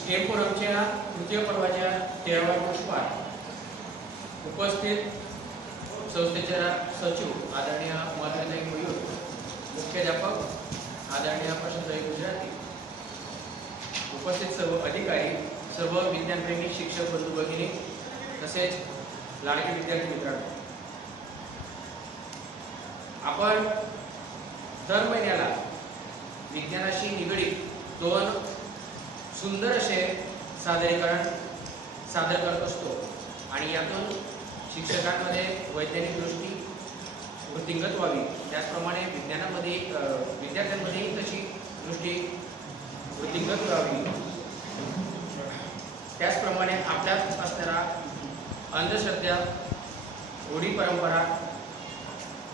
Stem फोरमच्या तृतीय पर्वाच्या 13व्या पुष्पात उपस्थित संस्थेचे सचिव आदरणीय माधवीताई मयूर, मुख्याध्यापक आदरणीय प्रशांतताई गुजराती, उपस्थित सर्व अधिकारी, सर्व विज्ञानप्रेमी शिक्षक बंधू भगिनी तसेच लाडके विद्यार्थी मित्रांनो, आपण दर महिन्याला विज्ञानाशी निगडीत 2 सुंदर असे सादरीकरण सादर करत असतो आणि यातून शिक्षकांमध्ये वैज्ञानिक दृष्टी वृत्तिंगत व्हावी, त्याचप्रमाणे विज्ञानामध्ये विद्यार्थ्यांमध्येही तशी दृष्टी वृत्तिंगत व्हावी, त्याचप्रमाणे आपल्यात असणारा अंधश्रद्धा, रूढी परंपरा,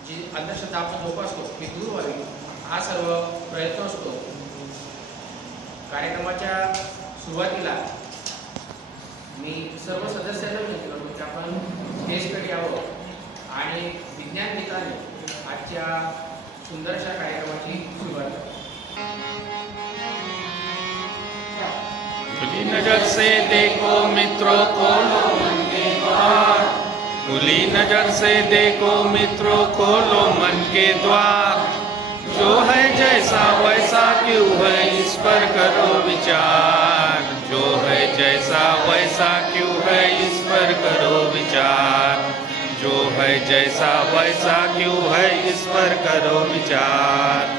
जी अंधश्रद्धा आपण जोपासतो ती दूर व्हावी, हा सर्व प्रयत्न असतो. कार्यक्रमाच्या सुरुवातीला मी सर्व सदस्यांना विनंती करतो की आपण स्टेजकडे यावं आणि विज्ञान गीताने आजच्या सुंदर अशा कार्यक्रमाची सुरुवात खुली नजर से देखो मित्रों खोलो मन के द्वार, खुली नजर से देखो मित्रों खोलो मन के द्वार, जो है जैसा वैसा क्यों है इस पर करो विचार, जो है जैसा वैसा क्यों है इस पर करो विचार, जो है जैसा वैसा क्यों है इस पर करो विचार.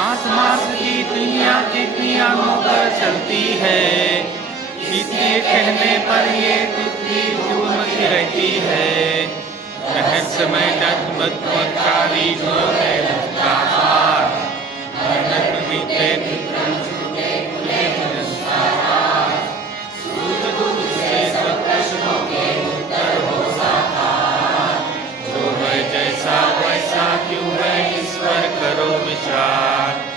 आसमास की दुनिया कितनी आगों पर चलती है, कितने कहने पर ये कितनी झूमती रहती है, रहस्यमय जगमगकारी है उसका हार, मेहनत बीते सूझ दूध से सब प्रश्नों के उत्तर हो साकार, जो है जैसा वैसा क्यों है इस पर करो विचार,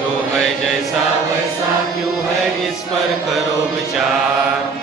जो है जैसा वैसा क्यों है इस पर करो विचार.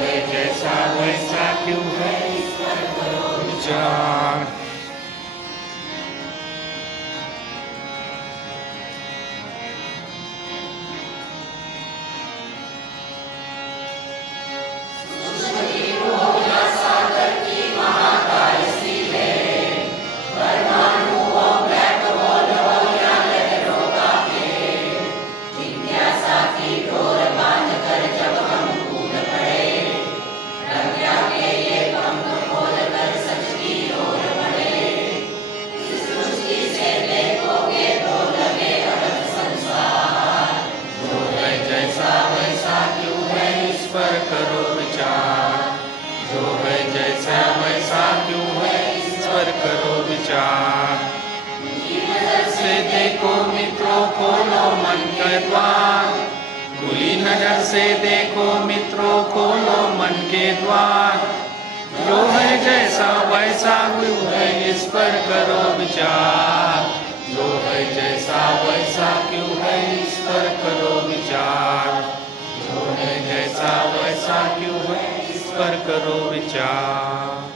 जो है जैसा वैसा क्यों है इस पर करो विचार. पर करो विचार, जो है जैसा वैसा क्यों है इस पर करो विचार. से देखो मित्रों खोलो मन के द्वार, खुली नजर से देखो मित्रों खोलो मन के द्वार, जो है जैसा वैसा क्यों है इस पर करो विचार, जो है जैसा वैसा क्यों है इस पर करो विचार, जो है जैसा वैसा क्यों है इस पर करो विचार.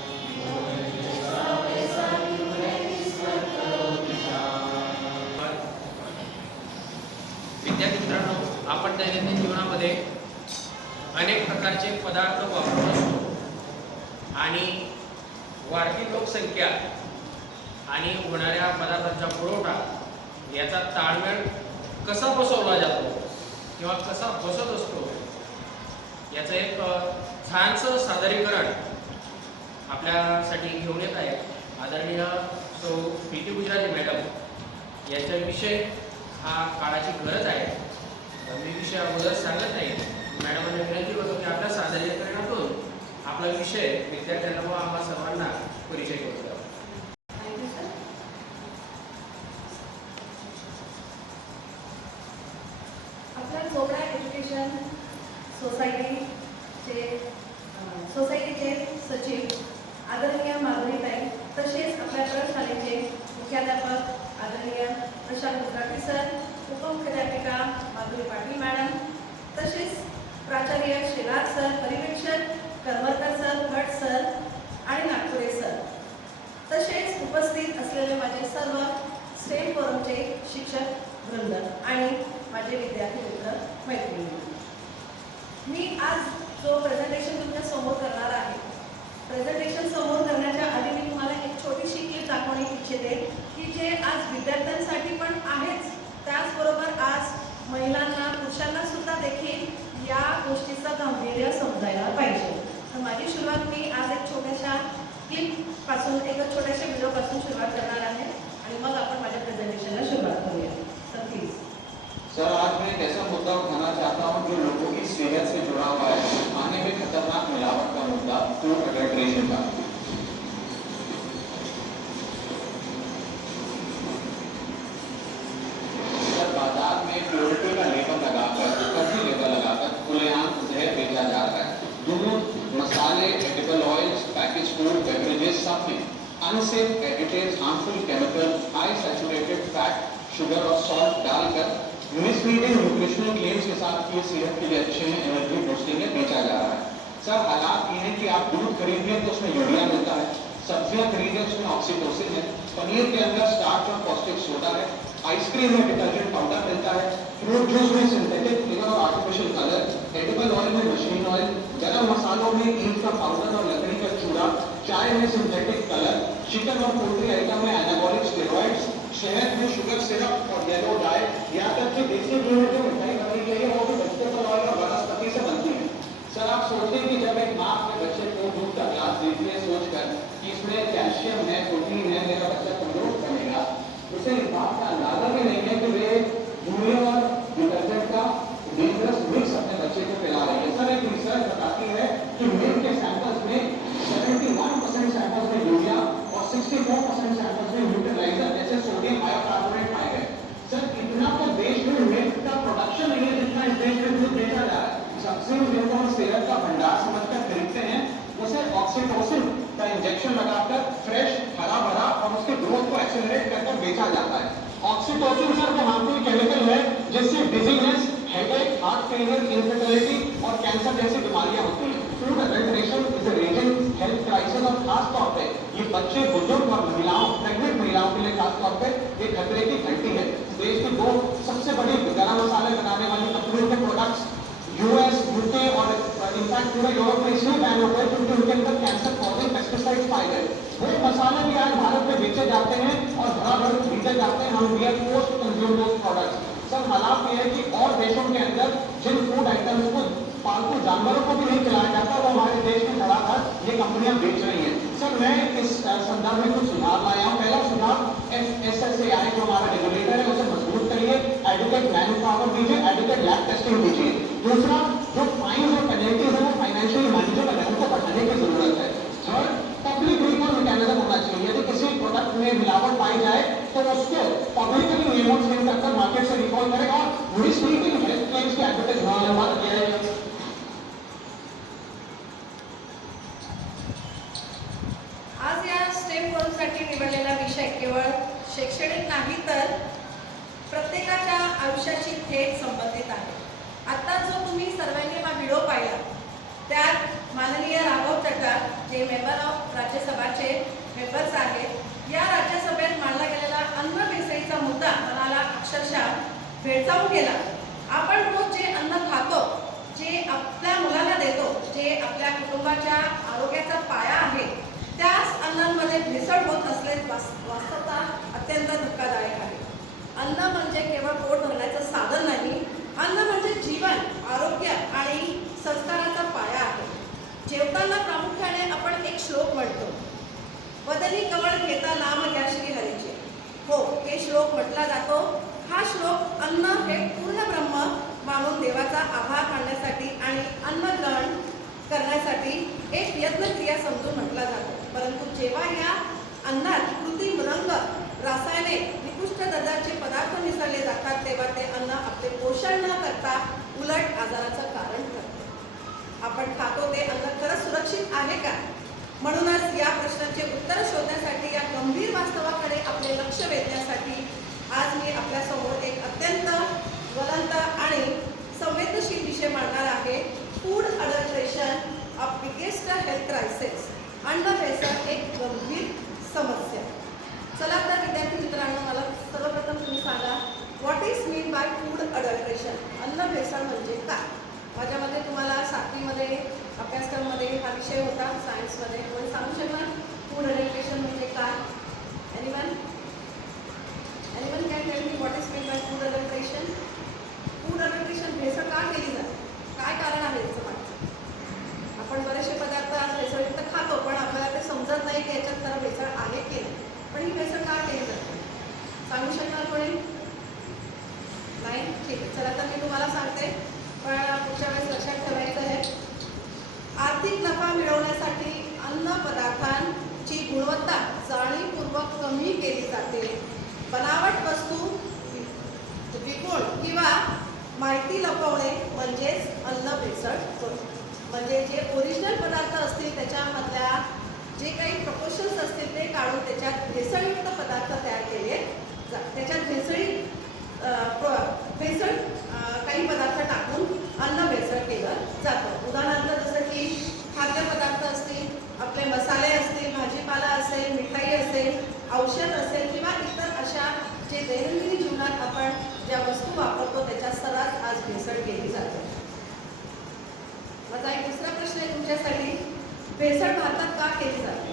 विद्यार्थी मित्रांनो, आपण दैनंदिन जीवनामध्ये अनेक प्रकारचे पदार्थ वापरत असतो आणि वाढती लोकसंख्या आणि होणाऱ्या पदार्थांचा पुरवठा याचा ताळमेळ कसा बसवला जातो किंवा कसा बसत असतो याचं एक छानसं सादरीकरण आपल्यासाठी घेऊन येत आहे आदरणीय सौ पी टी गुजराती मॅडम. याच्याविषयी हा काळाची गरज आहे. मी विषय अगोदर सांगत नाही. मॅडमांना विनंती करतो की आपल्या सादरीकरणातून आपला विषय विद्यार्थ्यांना व आम्हा सर्वांना परिचय करून द्यावा. Thank you sir. आपल्या जोगडा एज्युकेशन सोसायटीचे सचिव आदरणीय माधुरीताई, तसेच आपल्या प्रशालेचे मुख्याध्यापक आदरणीय प्रशांत गुजराती सर, उपमुख्याध्यापिका माधुरी पाटील मॅडम, तसेच प्राचार्य शेलार सर, पर्यवेक्षक करमरकर सर, भट सर आणि नागपुरे सर, तसेच उपस्थित असलेले माझे सर्व स्टेम फोरमचे शिक्षक वृंद आणि माझे विद्यार्थी मित्र मैत्रिणी. मी आज जो प्रेझेंटेशन तुमच्या समोर करणार आहे, प्रेझेंटेशन समोर करण्याच्या आधी मी तुम्हाला एक छोटीशी क्लिप दाखवणे इच्छिते की जे आज विद्यार्थ्यांसाठी पण आहेच, त्याचबरोबर आज महिलांना पुरुषांना सुद्धा देखील या गोष्टीचं गांभीर्य समजायला पाहिजे. तर माझी सुरुवात मी आज एक छोट्याशा क्लिपपासून, एका छोट्याशा व्हिडिओपासून सुरुवात करणार आहे आणि मग आपण माझ्या प्रेझेंटेशनला सुरुवात करूया. तर प्लीज सर, आज मैं एक ऐसा मुद्दा उठाना चाहता हूँ जो लोगों की सेहत से जुड़ा हुआ है, खाने में खतरनाक मिलावट का मुद्दा, फूड एडल्ट्रेशन का। सर, बाजार में प्योरिटी का लेबल लगाकर, फर्जी लेबल लगाकर खुलेआम जहर बेचा जा रहा है। दूध, मसाले, edible oils, package food, beverages, सब में unsafe additives, harmful chemical, high saturated fat, sugar और सॉल्ट डालकर मिसलीडिंग न्यूट्रिशनल क्लेम्स के साथ ये सेहत के लिए अच्छे हैं, एनर्जी बूस्टिंग है, बेचा जा रहा है। सर, हालात ये है कि आप दूध खरीदिए तो उसमें यूरिया मिलता है, सब्जियां खरीदें उसमें ऑक्सीटोसिन है, पनीर के अंदर स्टार्च और पौष्टिक सोडा है, आइसक्रीम में डिटर्जेंट पाउडर मिलता है, फ्रूट जूस में सिंथेटिक फ्लेवर और आर्टिफिशियल कलर, एडिबल ऑयल में मशीन ऑयल, गरम मसालों में ईंट का पाउडर और लकड़ी का चूड़ा, चाय में सिंथेटिक कलर, चिकन और पोल्ट्री आइटम में एनाबॉलिक स्टेरॉइड्स, शहद में शुगर सिरप और येलो डाई, यहाँ तक कि देसी घी में जो मिठाई बनी गई है वो भी वेजिटेबल ऑयल और वनस्पति से बनती है। सर, आप सोचते हैं कि जब एक माँ अपने बच्चे को दूध का ग्लास देती है सोचकर कि इसमें कैल्शियम है, प्रोटीन है, मेरा बच्चा तंदुरुस्त बनेगा, उसे इस बात का अंदाजा भी नहीं है कि वे यूरिया और डिटर्जेंट का डेंजरस मिक्स अपने बच्चे को पिला रही है। सर, एक रिसर्च बताती है कि मिल्क के सैंपल्स में 71% सैंपल्स में यूरिया और 64% सैंपल्स में न्यूट्रलाइजर जैसे सोडियम बाइकार्बोनेट पाए गए। सर, इतना तो देश में मिल्क का प्रोडक्शन नहीं है जितना इस देश में दूध बेचा जा रहा है। सब्सिडी जिनको हम सेहत का भंडार समझकर खरीदते हैं, उसे ऑक्सीटोसिन का इंजेक्शन लगाकर फ्रेश, हरा भरा और उसके ग्रोथ को एक्सेलरेट करके बेचा जाता है। ऑक्सीटोसिन सर वो हार्मफुल केमिकल है जिससे dizziness, headache, heart failure, infertility और कैंसर जैसी बीमारियां होती हैं। Food adulteration is a raising health crisis और खास तौर पे ये बच्चे, बुजुर्ग और महिलाओं, प्रेग्नेंट महिलाओं के लिए खास तौर पे ये खतरे की घंटी है। देश की दो सबसे बड़ी गरम मसाले बनाने वाली कंपनियों के प्रोडक्ट्स यूएस, यूके और इनफैक्ट पूरे यूरोप में इसलिए बैन हो गए क्योंकि उनके अंदर कैंसर कॉजिंग पेस्टिसाइड्स पाए गए। वो मसाले भी आज भारत में बेचे जाते हैं और धड़ाधड़ खरीदे जाते हैं। हम we are forced to consume those products. Sir, हालात ये है कि और देशों के अंदर जिन फूड आइटम्स को पालतू जानवरों को भी नहीं खिलाया जाता, वो हमारे देश में धड़ाधड़ ये कंपनियां बेच रही हैं। सर, मैं इस संदर्भ में कुछ सुधार लाया हूँ। पहला सुधार FSSAI जो हमारा रेगुलेटर है उसे मजबूत करिए, एडुकेट मैन पावर दीजिए, एडुकेट लैब टेस्टिंग दीजिए। दूसरा, जो फाइन और पेनल्टीज है वो फाइनेंशियली मैनेजेबल है, उनको बढ़ाने की जरूरत है। थर्ड, पब्लिक रिकॉल मैकेनिज्म होना चाहिए। यदि किसी प्रोडक्ट में मिलावट पाई जाए तो उसको पब्लिकली नियमों से करकर मार्केट से रिकॉल करें और मिसलीडिंग हेल्थ क्लेम्स के एडवर्टाइजमेंट किया जाए। आज या स्टेम फोरमसाठी निवडलेला विषय केवळ शैक्षणिक नाही तर प्रत्येकाच्या आयुष्याशी थेट संबंधित आहे. आता जो तुम्ही सर्वांनी हा व्हिडिओ पाहिला त्यात माननीय राघव चड्डा जे मेंबर ऑफ राज्यसभाचे मेंबर्स आहेत, या राज्यसभेत मांडला गेलेला अन्न भेसळीचा मुद्दा मनाला अक्षरशः भेडसावून गेला. आपण रोज जे अन्न खातो, जे आपल्या मुलांना देतो, जे आपल्या कुटुंबाच्या आरोग्याचा पाया आहे, त्याच अन्नांमध्ये भेसळ होत असल्याची वास्तवता अत्यंत धक्कादायक आहे. अन्न म्हणजे केवळ पोट भरण्याचं साधन नाही, अन्न म्हणजे जीवन, आरोग्य आणि संस्काराचा पाया आहे. जेवताना प्रामुख्याने आपण एक श्लोक म्हणतो, वदनी कवळ घेता नाम घ्या श्री हरीचे. हो, हे श्लोक म्हटला जातो. हा श्लोक अन्न हे पूर्ण ब्रह्म मानून देवाचा आभार मानण्यासाठी आणि अन्न ग्रहण करण्यासाठी एक यज्ञक्रिया समजून म्हटला जातो. परंतु जेव्हा या अन्नात कृत्रिम रंग, रसायने, निकृष्ट दर्जाचे पदार्थ मिसळले जातात तेव्हा ते अन्न आपले पोषण न करता उलट आजाराचं कारण ठरते. आपण खातो ते अन्न खरंच सुरक्षित आहे का? म्हणूनच या प्रश्नाचे उत्तर शोधण्यासाठी, या गंभीर वास्तवाकडे आपले लक्ष वेधण्यासाठी आज मी आपल्यासमोर एक अत्यंत ज्वलंत आणि संवेदनशील विषय मांडणार आहे. Food adulteration of biggest health crisis. अन्न भेसळ एक गंभीर समस्या. चला तर विद्यार्थी मित्रांनो, मला सर्वप्रथम तुम्ही सांगा, what is mean by food adulteration? अन्न भेसळ म्हणजे काय? माझ्यामध्ये तुम्हाला 7वीमध्ये अभ्यासक्रमामध्ये हा विषय होता, सायन्समध्ये. कोणी सांगू शकणार फूड अडल्ट्रेशन म्हणजे काय? Anyone can tell me what is mean by food adulteration? Food adulteration भेसळ का केली जाते? काय कारण आहे याचं मागचं? आपण बरेचसे पदार्थ भेसळयुक्त खातो, पण आपल्याला ते समजत नाही की याच्यात खरं भेसळ आहे की नाही. पण ही भेसळ का केली जाते? सांगू शकणार कोणी? नाही? ठीक आहे, चला तर मी तुम्हाला सांगते, पण पुढच्या वेळेस लक्षात ठेवायचं आहे. आर्थिक नफा मिळवण्यासाठी अन्न पदार्थांची गुणवत्ता जाणीवपूर्वक कमी केली जाते. बनावट वस्तू विकून किंवा माहिती लपवणे म्हणजेच अन्न भेसळ होय. म्हणजे जे ओरिजिनल पदार्थ असतील त्याच्यामधल्या जे काही प्रपोर्शन्स असतील ते काढून त्याच्यात भेसळयुक्त पदार्थ तयार केले जातात. त्याच्यात भेसळ काही पदार्थ टाकून अन्न भेसळ केलं जातं. उदाहरणार्थ जसं की खाद्यपदार्थ असतील, आपले मसाले असतील, भाजीपाला असेल, मिठाई असेल, औषध असेल किंवा इतर अशा जे दैनंदिन जीवनात आपण ज्या वस्तू वापरतो त्याच्यात सर्रास आज भेसळ केली जाते. माझा एक दुसरा प्रश्न आहे तुमच्यासाठी, भेसळ भारतात का केली जाते?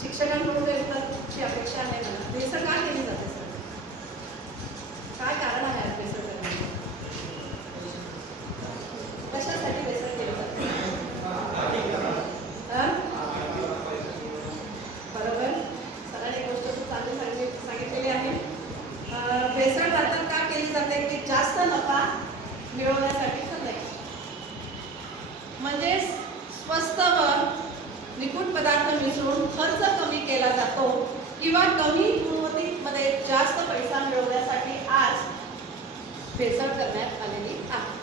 शिक्षकांकडून उत्तराची अपेक्षा आहे मला. भेसळ का केली जाते सर? काय कारण आहे आज भेसळ करण्याचे? कशासाठी भेसळ केली जाते? बरोबर, सरांनी एक गोष्ट खूप चांगली सांगितलेली आहे. भेसळ भारतात का केली जाते? की जास्त नफा मिळवण्यासाठी तर नाही, म्हणजे स्वस्त व निखूट पदार्थ मिसळून खर्च कमी केला जातो किंवा कमी गुणवत्तेमध्ये जास्त पैसा मिळवण्यासाठी आज भेसळ करण्यात आलेली आहे.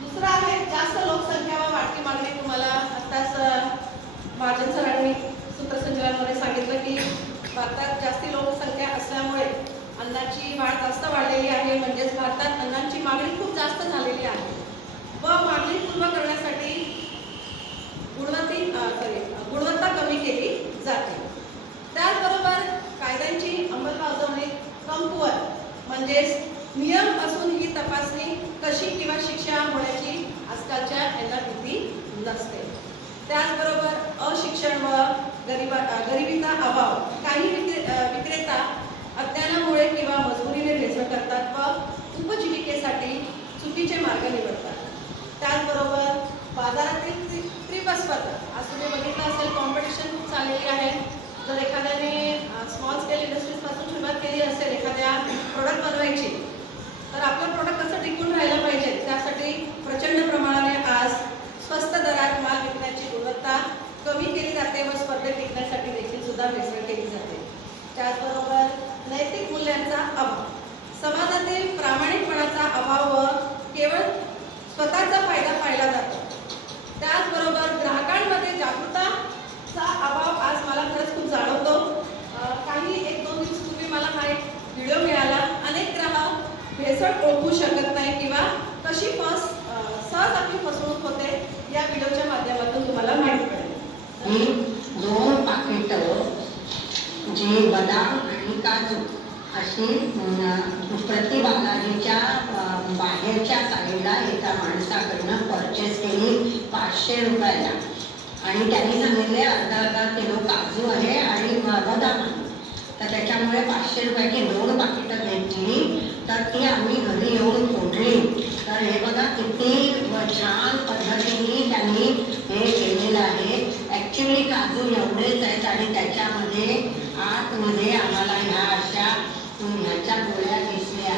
दुसरं आहे जास्त लोकसंख्या व वाढती मागणी. तुम्हाला आत्ताच महाजन सरांनी सूत्रसंचालनामध्ये सांगितलं की भारतात जास्ती लोकसंख्या असल्यामुळे अन्नाची वाढ जास्त वाढलेली आहे. म्हणजेच भारतात अन्नाची मागणी खूप जास्त झालेली आहे व मागणी पूर्ण करण्यासाठी गुणवत्ता कमी केली जाते. त्याचबरोबर कायद्यांची अंमलबजावणी कमकुवत, म्हणजेच नियम असून ही तपासणी कशी किंवा शिक्षा होण्याची आजकालच्या यांना भीती नसते. त्याचबरोबर अशिक्षण व गरिबीचा अभाव. काही विक्रेता अज्ञानामुळे किंवा मजबुरीने भेसळ करतात व उपजीविकेसाठी चुकीचे मार्ग निवडतात. त्याचबरोबर बाजारातील तीव्र स्पर्धा. आज तुम्ही बघितलं असेल, कॉम्पिटिशन खूप चाललेली आहे. जर एखाद्याने स्मॉल स्केल इंडस्ट्रीजपासून सुरुवात केली असेल एखाद्या प्रोडक्ट बनवायची, तर आपलं प्रोडक्ट कसं टिकून राहिलं पाहिजे त्यासाठी प्रचंड प्रमाणाने आज स्वस्त दरात माल विकण्याची गुणवत्ता कमी केली जाते व स्पर्धेत टिकण्यासाठी देखील सुद्धा भेसळ केली जाते. त्याचबरोबर नैतिक मूल्यांचा अभाव, समाजातील प्रामाणिकपणाचा अभाव व केवळ स्वतःचा फायदा पाहिला जातो. त्याचबरोबर ग्राहकांमध्ये जागरूकताचा अभाव आज मला खरंच खूप जाणवतो. काही 1-2 दिवसापूर्वी मला हा एक व्हिडिओ मिळाला. अनेक ग्राहक भेसळ ओळखू शकत नाही किंवा कशी सहज आपली फसवणूक होते या व्हिडिओच्या माध्यमातून तुम्हाला माहिती पडेल. 2 पाकिटं जे बदाम आणि काजू अशी प्रति बालाजीच्या बाहेरच्या साईडला एका माणसाकडनं परचेस केली 500 रुपयाला आणि त्यांनी सांगितले अर्धा किलो काजू आहे आणि बदाम आहे. तर त्याच्यामुळे 500 रुपयाची 2 पाकिटं घेतली. तर ती आम्ही घरी येऊन फोडली. तर हे बघा किती छान पद्धतीने त्यांनी हे केलेलं आहे. ॲक्च्युली काजू एवढेच आहेत आणि त्याच्यामध्ये आतमध्ये आम्हाला ह्या अशा ह्याच्या गोळ्या दिसल्या,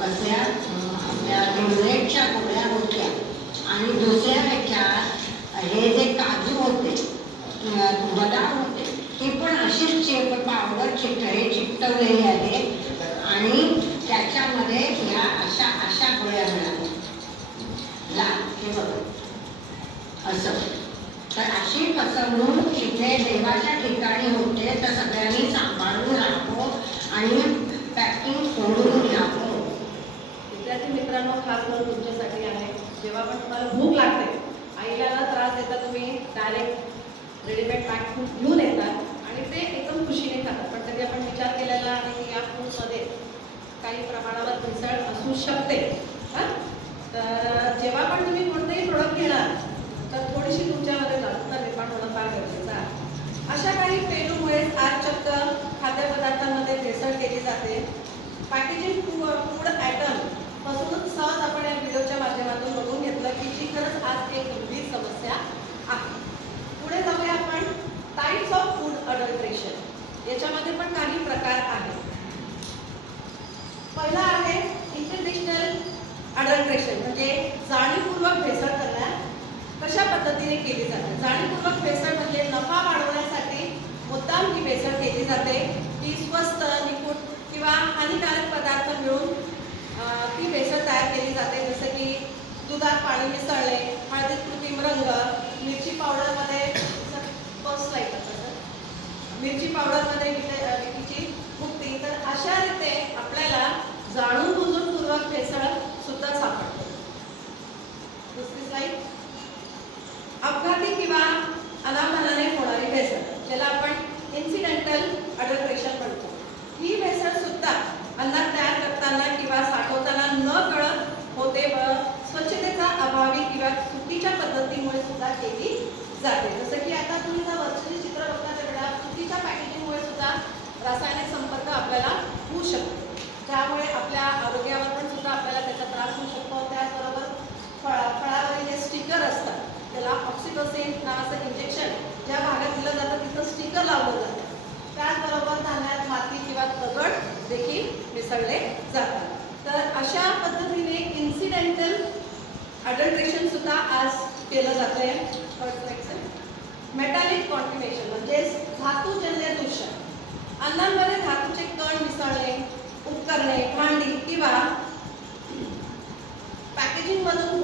कसल्या आपल्या रोलेटच्या गोळ्या होत्या. आणि दुसऱ्या ह्याच्यात हे जे काजू होते, बदाम होते, ते पण अशीच पावडर चिकटवलेली आहे. आणि त्याच्यामध्ये ह्या अशा गोळ्या मिळाल्या लाल, हे बघा असं. तर अशी फसवणूक इथे देवाच्या ठिकाणी होते. तर सगळ्यांनी सांभाळून राहावं आणि पॅकिंग सोडून घ्यावं. विद्यार्थी मित्रांनो, खास करून तुमच्यासाठी आहे, जेव्हा पण तुम्हाला भूक लागते, आईला न त्रास देता तुम्ही डायरेक्ट रेडीमेड पॅक फूड घेऊन येतात आणि ते एकदम खुशीने खातात. पण कधी आपण विचार केलेला आहे की या फूडमध्ये काही प्रमाणावर भेसळ असू शकते. तर जेव्हा पण तुम्ही कोणतेही प्रोडक्ट घेणार तर थोडीशी तुमच्यामध्ये जागरूकता निर्माण होणं फार गरजेचं आहे. अशा काही पैलूमुळे आज चक्क खाद्यपदार्थांमध्ये भेसळ केली जाते. पॅकेजिंग फूड आयटम पासूनच सहज आपण या व्हिडिओच्या माध्यमातून बघून घेतलं की जी खरंच आज एक गंभीर समस्या आहे. पुढे जाऊया आपण टाइप्स ऑफ फूड अडल्ट्रेशन. याच्यामध्ये पण काही प्रकार आहेत. पहिला आहे इंटरनेशनल अडल्ट्रेशन, म्हणजे जाणीवपूर्वक भेसळ करण्यात कशा पद्धतीने केली जाते. जाणीवपूर्वक भेसळ म्हणजे नफा वाढवण्यासाठी मुद्दाम ही भेसळ केली जाते. ती स्वस्त, निकूट किंवा हानिकारक पदार्थ मिळून ती भेसळ तयार केली जाते. जसं की दुधात पाणी मिसळणे, हळदीत कृत्रिम रंग, मिरची पावडरमध्ये मिरची पावडरमध्ये विकीची मुक्ती. तर अशा रीते आपल्याला जाणून बुजून पूर्वक भेसळ सुद्धा सापडते. दुसरी स्लाइड. अपघाती किंवा अनावधानाने होणारी भेसळ, ज्याला आपण इन्सिडेंटल अडल्ट्रेशन म्हणतो. ही भेसळ सुद्धा अन्न तयार करताना किंवा साठवताना न कळत होते व स्वच्छतेचा अभावी किंवा चुकीच्या पद्धतीमुळे सुद्धा केली जाते. जसं की आता तुम्ही जर वरचे चित्र बघता तेवढ्या चुकीच्या पॅकेजिंगमुळे सुद्धा रासायनिक संपर्क आपल्याला होऊ शकतो, त्यामुळे आपल्या आरोग्यावर पण सुद्धा आपल्याला त्याचा त्रास होऊ शकतो. त्याचबरोबर फळावरील जे स्टिकर असतात त्याला ऑक्सिटोसिन नावाचं इंजेक्शन ज्या भागात दिलं जातं तिथं स्टिकर लावलं जातं. त्याचबरोबर धान्यात माती किंवा दगड देखील मिसळले जातात. तर अशा पद्धतीने इन्सिडेंटल अडल्ट्रेशन सुद्धा आज केलं जातंय. मेटॅलिक कॉन्टिनेशन म्हणजे धातूजन्य दूषण. अन्नांमध्ये धातूचे कण मिसळणे, उपकरणे, भांडी किंवा पॅकेजिंग मधून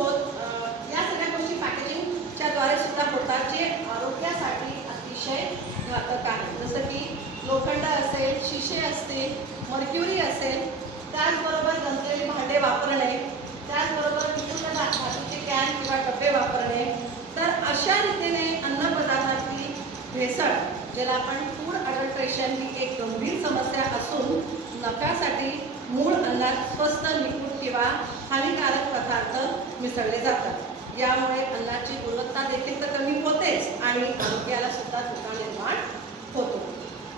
या सगळ्या गोष्टी पॅकेजिंगच्या द्वारे सुद्धा होतात, जे आरोग्यासाठी अतिशय घातक आहे. जसं की लोखंड असेल, शिशे असतील, मर्क्युरी असेल, त्याचबरोबर गंजलेली भांडे वापरणे, त्याचबरोबर विपुल धातूचे कॅन किंवा डबे वापरणे. तर अशा रीतीने अन्नपदार्थातली भेसळ, ज्याला आपण फूड अडल्ट्रेशन, ही एक गंभीर समस्या असून नफ्यासाठी मूळ अन्नात स्वस्त, निकूट किंवा हानिकारक पदार्थ मिसळले जातात. यामुळे अन्नाची गुणवत्ता देखील तर कमी होतेच आणि आरोग्याला सुद्धा धोका निर्माण होतो.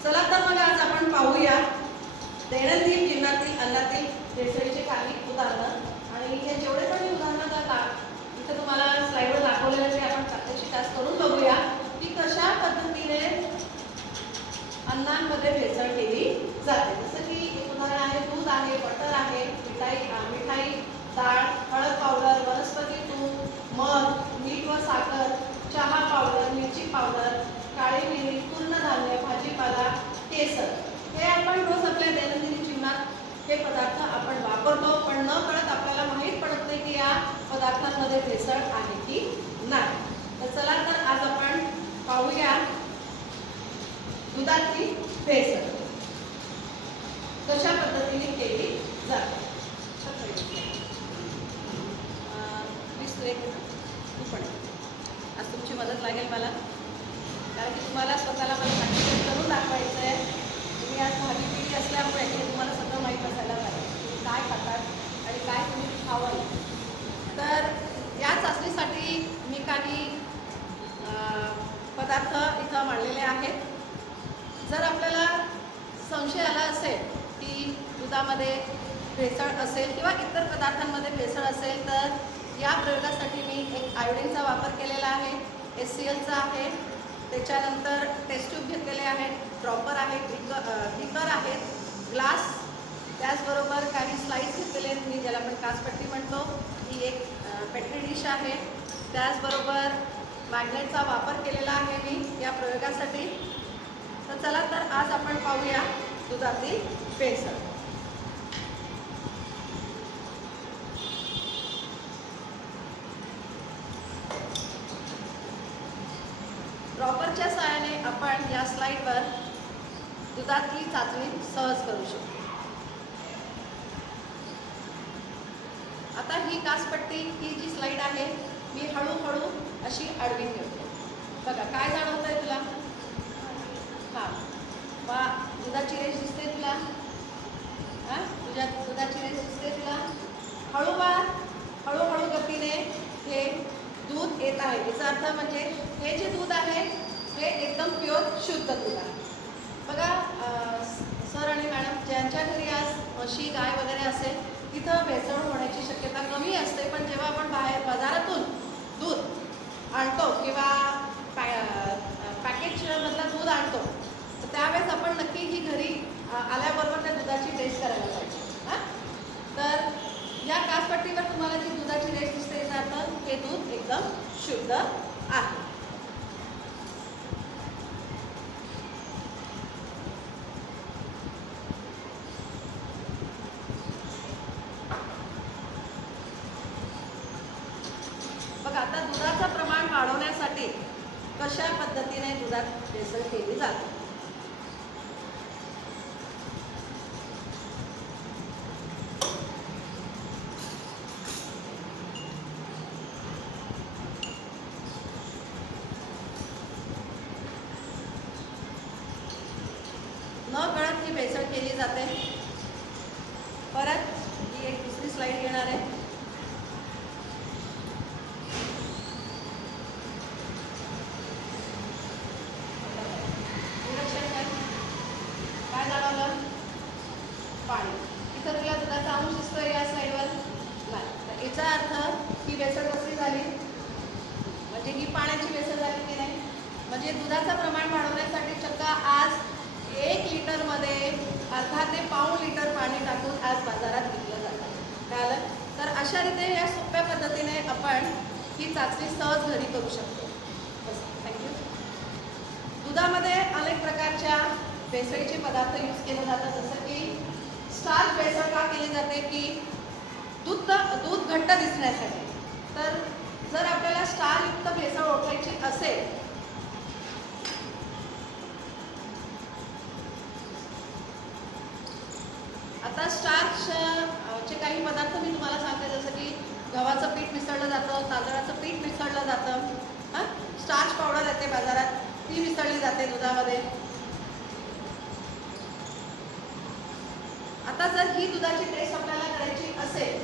चला तर मग आज आपण पाहूया दैनंदिन जीवनातील अन्नातील भेसळीचे काही उदाहरणं. आणि हे जेवढे पण उदाहरणं जातात इथे तुम्हाला स्लाइडवर दाखवलेले ते आपण प्रात्यक्षिक आज करून बघूया की कशा पद्धतीने अन्नांमध्ये भेसळ केली जाते. जसं की एक उदाहरण आहे, दूध आहे, बटर आहे, मिठाई, डाळ, हळद पावडर, वनस्पती तूप, मध, मीठ व साखर, चहा पावडर, मिरची पावडर, काळी मिरी, तृणधान्य, भाजीपाला, केसर. हे आपण रोज आपल्या दैनंदिन जीवनात हे पदार्थ आपण वापरतो, पण न कळत आपल्याला माहीत पडत नाही की या पदार्थांमध्ये भेसळ आहे की नाही. तर चला तर आज आपण पाहूया दुधातली भेसळ कशा पद्धतीने केली जाते. आज तुमची मदत लागेल मला, कारण की तुम्हाला स्वतःला मला प्रॅक्टिस करून दाखवायचं आहे. तुम्ही आज भाजी पिढी असल्यामुळे हे तुम्हाला सगळं माहीत असायला पाहिजे तुम्ही काय खातात आणि काय तुम्ही खावं. तर या चाचणीसाठी मी काही पदार्थ इथं मांडलेले आहेत. जर आपल्याला संशय आला असेल की दुधामध्ये भेसळ असेल किंवा इतर पदार्थांमध्ये भेसळ असेल, तर या प्रयोगासाठी मी एक आयोडीनचा वापर केलेला आहे, HClचा आहे, त्याच्यानंतर टेस्ट ट्यूब घेतलेले आहेत, ड्रॉपर आहे, बीकर आहेत, ग्लास, त्याचबरोबर काही स्लाईड्स घेतलेले आहेत मी ज्याला आपण काचपट्टी म्हणतो, ही एक पेट्री डिश आहे. त्याचबरोबर मॅग्नेटचा वापर केलेला आहे मी या प्रयोगासाठी. तर चला तर आज आपण पाहूया दुधातील भेसळ. ड्रॉपरच्या सहाय्याने आपण या स्लाइडवर दुधातली चाचणी सहज करू शकतो. आता ही काचपट्टी ही जी स्लाइड आहे मी हळूहळू अशी आडवी ठेवते. बघा काय जाणवतंय तुला? हां, वा दुधाची रेष दिसते तुला? हां, तुझ्या दुधाची रेष दिसते तुला? हळूहळू गतीने हे दूध येत आहे. याचा अर्थ म्हणजे हे जे दूध आहे हे एकदम प्युअर शुद्ध दूध आहे. बघा सर आणि मॅडम ज्यांच्या घरी आज म्हशी गाय वगैरे असेल तिथं भेसळ होण्याची शक्यता कमी असते. पण जेव्हा आपण बाजारातून दूध आणतो किंवा पॅकेजमधलं दूध आणतो तर त्यावेळेस आपण नक्की ही घरी आल्याबरोबर त्या दुधाची टेस्ट करायला पाहिजे. हां, तर या काचपट्टीवर तुम्हाला जी दुधाची रेष दिसते याचा अर्थ हे दूध एकदम शुद्ध आहे. बघा आता दुधाचं प्रमाण वाढवण्यासाठी कशा पद्धतीने दुधात भेसळ केली जाते. नकळत ही भेसळ केली जाते. परत ही एक दुसरी स्लाइड घेणार आहे. काय जाणवलं? पाणी. इथं तुला दुधाचा अंश दिसतोय या स्लाइडवर? नाही. तर याचा अर्थ ही भेसळ कसली झाली? म्हणजे ही पाण्याची भेसळ झाली की नाही? म्हणजे दुधाचं प्रमाण वाढवण्यासाठी चक्क आज 1 लिटरमध्ये अर्धा ते पाऊण लिटर पाणी टाकून आज बाजारात विकलं जातं. कळलं? तर अशा रीते या सोप्या पद्धतीने आपण ही चाचणी सहज घरी करू शकतो. बस, थँक्यू. दुधामध्ये अनेक प्रकारच्या भेसळीचे पदार्थ यूज केले जातात. जसं की स्टार्च भेसळ का केली जाते की दूध घट्ट दिसण्यासाठी. तर जर आपल्याला स्टारयुक्त भेसळ ओळखायची असेल आता स्टार्चचे काही पदार्थ मी तुम्हाला सांगते. जसं की गव्हाचं पीठ मिसळलं जातं, तांदळाचं पीठ मिसळलं जातं. हां, स्टार्च पावडर येते बाजारात, ती मिसळली जाते दुधामध्ये. आता जर ही दुधाची टेस्ट आपल्याला करायची असेल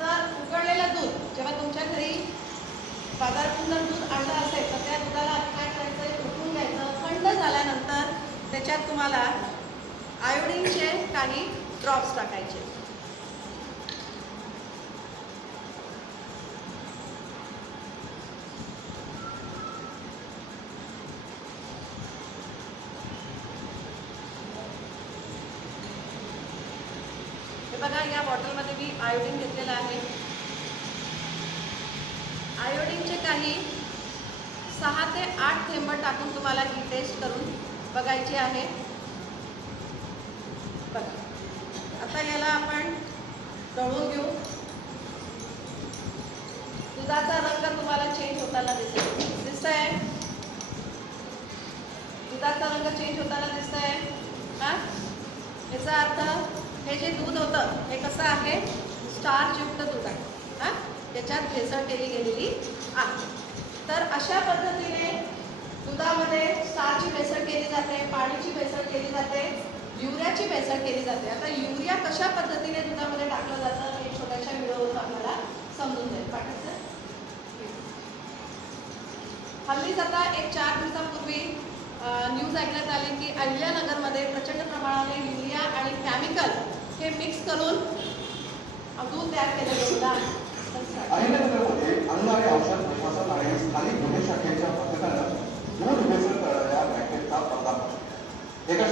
तर उकळलेलं दूध जेव्हा तुमच्या घरी बाजारातून जर दूध आणलं असेल तर त्या दुधाला काय करायचं? उकळून घ्यायचं. थंड झाल्यानंतर त्याच्यात तुम्हाला आयोडीनचे काही ड्रॉप्स टाकायचे. हे बघा या बॉटलमध्ये मी आयोडीन घेतलेलं आहे. आयोडीनचे काही 6 ते 8 थेंब टाकून तुम्हाला ही टेस्ट करून बघायची आहे. बघा आता याला आपण ढवळून घेऊ. दुधाचा रंग तुम्हाला चेंज होताना दिसतंय. दुधाचा रंग चेंज होताना दिसतंय. हां, याचा अर्थ हे जे दूध होतं हे कसं आहे? स्टार्चयुक्त दूध आहे. हां, त्याच्यात भेसळ केली गेलेली आहे. तर अशा पद्धतीने दुधामध्ये स्टारची भेसळ केली जाते, पाण्याची भेसळ केली जाते, युरियाची भेसळ केली जाते. आता युरिया कशा पद्धतीने दुधामध्ये टाकलं जातं हे छोट्याशा व्हिडिओवरून आपल्याला समजून जाईल. पाठायचं हल्लीच आता एक 4 दिवसापूर्वी न्यूज ऐकण्यात आली की अहिल्यानगरमध्ये प्रचंड प्रमाणाने युरिया आणि केमिकल हे मिक्स करून दूध तयार केलं गेलं आहे. अहिल्यानगरमध्ये अन्न आणि औषध प्रशासन आणि स्थानिक गुन्हे शाखेच्या पथकानं दूध भेसळ करणाऱ्या बँकेचा पर्दाफाश. एका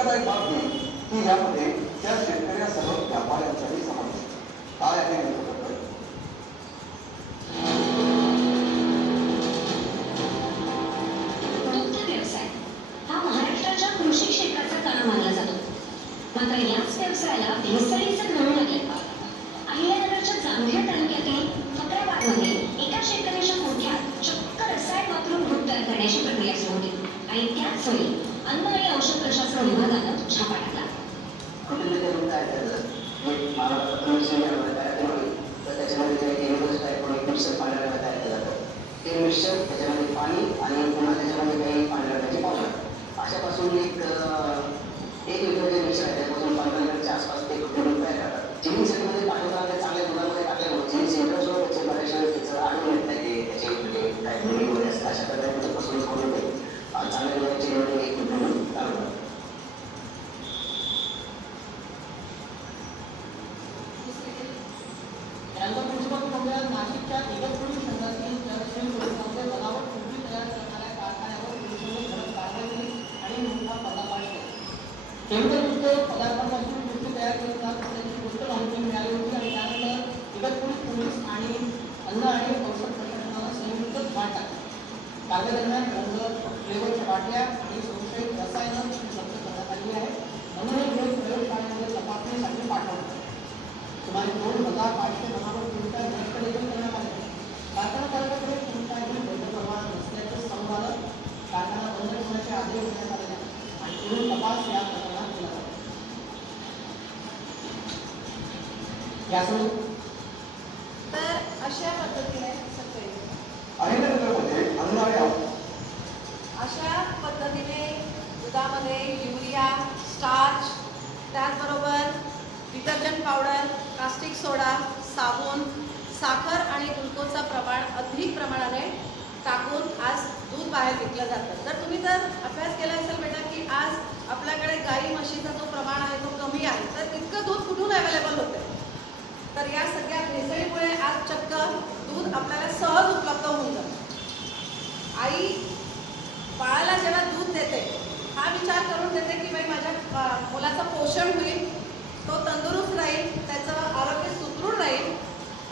धक्कादायक बाब ही की यामध्ये त्या शेतकऱ्यासह व्यापाऱ्यांचाही समावेश आहे. काय आहे नेमकं प्रकरण? दुग्ध व्यवसाय हा महाराष्ट्राच्या कृषी क्षेत्राचा कणा मानला जातो. मात्र याच व्यवसायाला भेसळीचं घडू लागले. अहिल्यानगरच्या जांभेड तालुक्यातील फकराबादमध्ये एका शेतकऱ्याच्या मोठ्यात चक्क रसायन वापरून दूध तयार करण्याची प्रक्रिया सुरू होती आणि त्याच वेळी अन्न आणि औषध प्रशासन विभागानं छापा टाकला. ते मिश्रण त्याच्यामध्ये पाणी आणि पुन्हा त्याच्यामध्ये काही पांढऱ्या रंगाची पावडर अशापासून एक लिटरचे मिक्सर आहे त्यापासून 15 लिटरच्या आसपास ते प्रोडक्ट तयार करतात. चिनी सेंटरमध्ये पाठवताना चांगल्या दुधामध्ये टाकल्यामुळे चिनी सेंटरसोबत त्याचे बऱ्याचशा त्याचं आढळून येत नाही त्याचे म्हणजे काय मुली वगैरे असतात अशा प्रकारे फसवणूक होऊ नये चांगल्या दुधाची एक प्रोडक्ट चालवतात. त्यानंतर प्रिन्सिपल मंडळात नाशिकच्या इगतपुरी शहरातील जलशेल परिसरामध्ये बनावट कुल्फी तयार करणाऱ्या कारखान्यावर पोलिसांनी धडक कारवाई केली आणि मोठा पर्दाफाश केला. केमिकलयुक्त पदार्थांपासून कुल्फी तयार केली जात असल्याची गुप्त माहिती मिळाली होती आणि त्यानंतर इगतपुरी पोलीस आणि अन्न आणि औषध प्रशासनानं संयुक्त धाड टाकली. कारवाईदरम्यान रंग, फ्लेवरच्या बाटल्या आणि संशयित रसायनं जप्त करण्यात आली आहे. नमुने घेऊन प्रयोगशाळेमध्ये तपासणीसाठी पाठवले. सुमारे 2,500 बनावट कुल्फ्या नष्ट देखील करण्यात आल्या. कारखाना चालकाकडे कोणताही वैध प्रमाण नसल्याचं समोर आलं. कारखाना बंद ठेवण्याचे आदेश देण्यात आले आणि पुढील तपास या प्रकरणात केला जातो. यासोबत तर अशा पद्धतीने सगळे अहिल्यानगरमध्ये अन्न आणि अशा पद्धतीने दुधामध्ये युरिया, स्टार्च, त्याचबरोबर डिटर्जंट पावडर, कास्टिक सोडा, साबण, साखर आणि ग्लुकोजचं प्रमाण अधिक प्रमाणाने टाकून आज दूध बाहेर विकलं जातं. जर अभ्यास केला असेल बेटा की आज आपल्याकडे गाई म्हशीचा जो प्रमाण आहे तो कमी आहे, तर इतकं दूध कुठून अवेलेबल होतं? तर या सगळ्या भेसळीमुळे आज चक्क दूध आपल्याला सहज उपलब्ध होऊन जातं. आई बाळाला जेव्हा दूध देते हा विचार करून देते की बाई माझ्या मुलाचं पोषण होईल, तो तंदुरुस्त राहील, त्याचं आरोग्य सुदृढ राहील.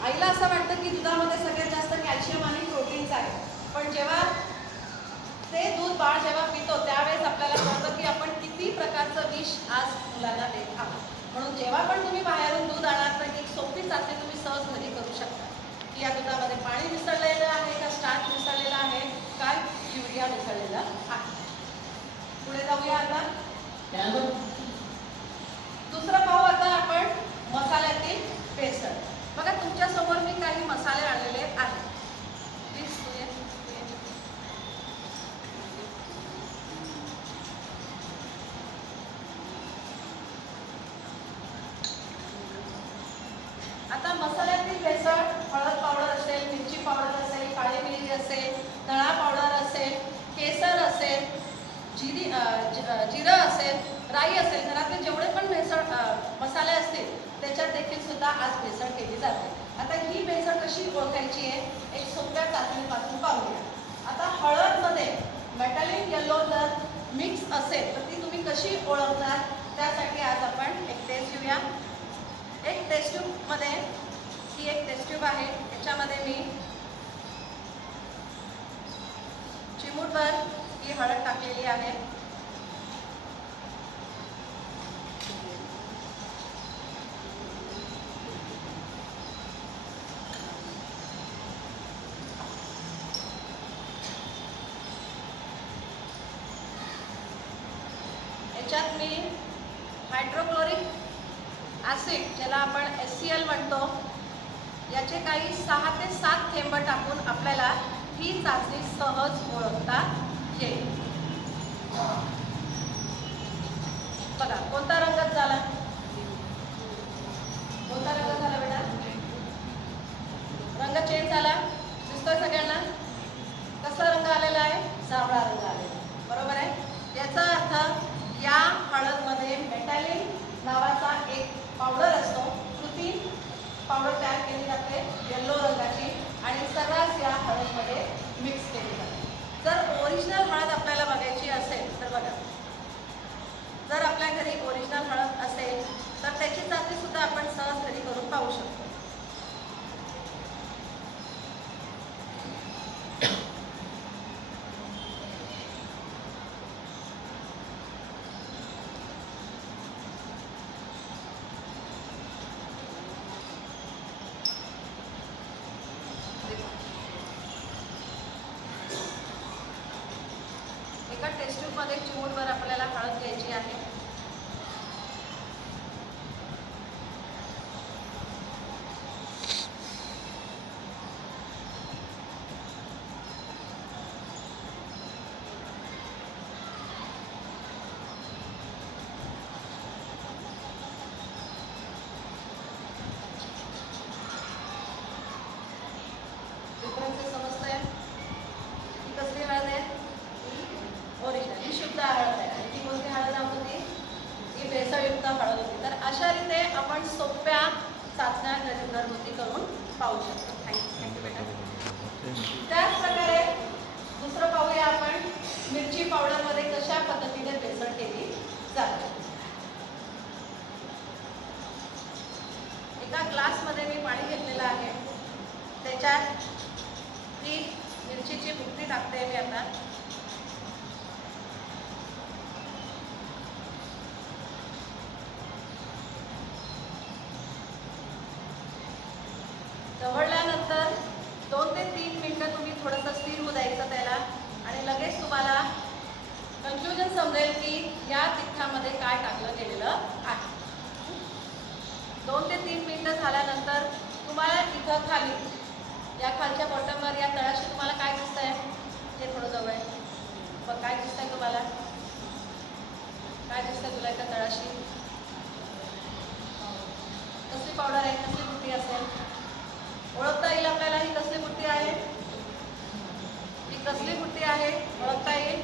आईला असं वाटतं की दुधामध्ये सगळ्यात जास्त कॅल्शियम आणि प्रोटीन्स आहे. पण जेव्हा ते दूध बाळ जेव्हा पितो त्यावेळेस आपल्याला कळतं की आपण किती प्रकारचं विष आज मुलांना देत आहोत. म्हणून जेव्हा पण तुम्ही बाहेरून दूध आणाल तर एक सोपी चाचणी तुम्ही सहज घरी करू शकता की या दुधामध्ये पाणी मिसळलेलं आहे का, स्टार्च मिसळलेलं आहे का, युरिया मिसळलेलं आहे. पुढे जाऊया आता. त्यानंतर दुसरं पाहू आता आपण मसाल्यातील भेसळ. बघा तुमच्या समोर मी काही मसाले आणलेले आहेत. प्लीज आता मसाल्यातील भेसळ हळद पावडर असेल, मिरची पावडर असेल, काळी मिरी असेल, धणा पावडर असेल, केसर असेल, जिरं असेल, राई असेल, घरातले जेवढे पण भेसळ मसाले असतील त्याच्यात देखील सुद्धा आज भेसळ केली जाते. आता ही भेसळ कशी ओळखायची आहे एक सोप्या चाचणीपासून पाहूया. आता हळदमध्ये मेटॅलिक येलो जर मिक्स असेल तर ती तुम्ही कशी ओळखणार त्यासाठी आज आपण एक टेस्ट घेऊया. एक टेस्ट ट्यूबमध्ये ही एक टेस्ट ट्यूब आहे, याच्यामध्ये मी चिमूटभर ही हळद टाकलेली आहे. याच्यात मी हायड्रोक्लोरिक ॲसिड ज्याला आपण HCl म्हणतो याचे काही 6 ते 7 थेंब टाकून आपल्याला ही चाचणी सहज ओळखता येईल. बघा कोणता रंग झाला, कोणता रंग झाला बेटा, रंग चेंज झाला दिसतोय सगळ्यांना. कसला रंग आलेला आहे, जांभळा रंग आलेला, बरोबर आहे. याचा अर्थ या हळदमध्ये मेटॅलिन नावाचा एक पावडर असतो, कृत्रिम पावडर तयार केली जाते येलो रंगाची आणि सर्रास या हळदमध्ये मिक्स केली जाते. जर ओरिजिनल हळद आपल्याला बघायची असेल तर बघा, जर आपल्या जरी ओरिजिनल हळद असेल तर त्याची चाचणी सुद्धा आपण सहज घरी करून पाहू शकतो. एका टेस्ट ट्यूबमध्ये चिमूटभर आपल्याला हळद घ्यायची आहे. डिफरन्स समजतंय? ही कसली हळद आहे? ओरिजिनल, ही शुद्ध हळद आहे. आणि ती कोणती हळद होती? ही भेसळयुक्त हळद होती. तर अशा रीते आपण सोप्या चाचण्या घरगुती करून पाहू शकतो. थँक्यू बेटा. त्याच प्रकारे दुसरं पाहूया आपण मिरची पावडरमध्ये कशा पद्धतीने भेसळ केली जाते. एका ग्लासमध्ये मी पाणी घेतलेलं आहे. त्याच्यात ही मिरचीची भुकटी टाकते मी आता. ढवळल्यानंतर 2 ते 3 मिनिटं तुम्ही थोडंसं स्थिर होऊ द्यायचं त्याला आणि लगेच तुम्हाला कन्क्लुजन समजेल की या तिखटामध्ये काय टाकलं गेलेलं आहे. 2 ते 3 मिनिटं झाल्यानंतर तुम्हाला इथं खाली या खालच्या बॉटमवर या तळाशी तुम्हाला काय दिसतंय? हे थोडं जवळ आहे. मग काय दिसतंय तुम्हाला? काय दिसतंय तुला इथं तळाशी? कसली पावडर आहे? कसली बुट्टी असेल? ओळखता येईल आपल्याला ही कसली बुट्टी आहे? ही कसली बुट्टी आहे? ओळखता येईल?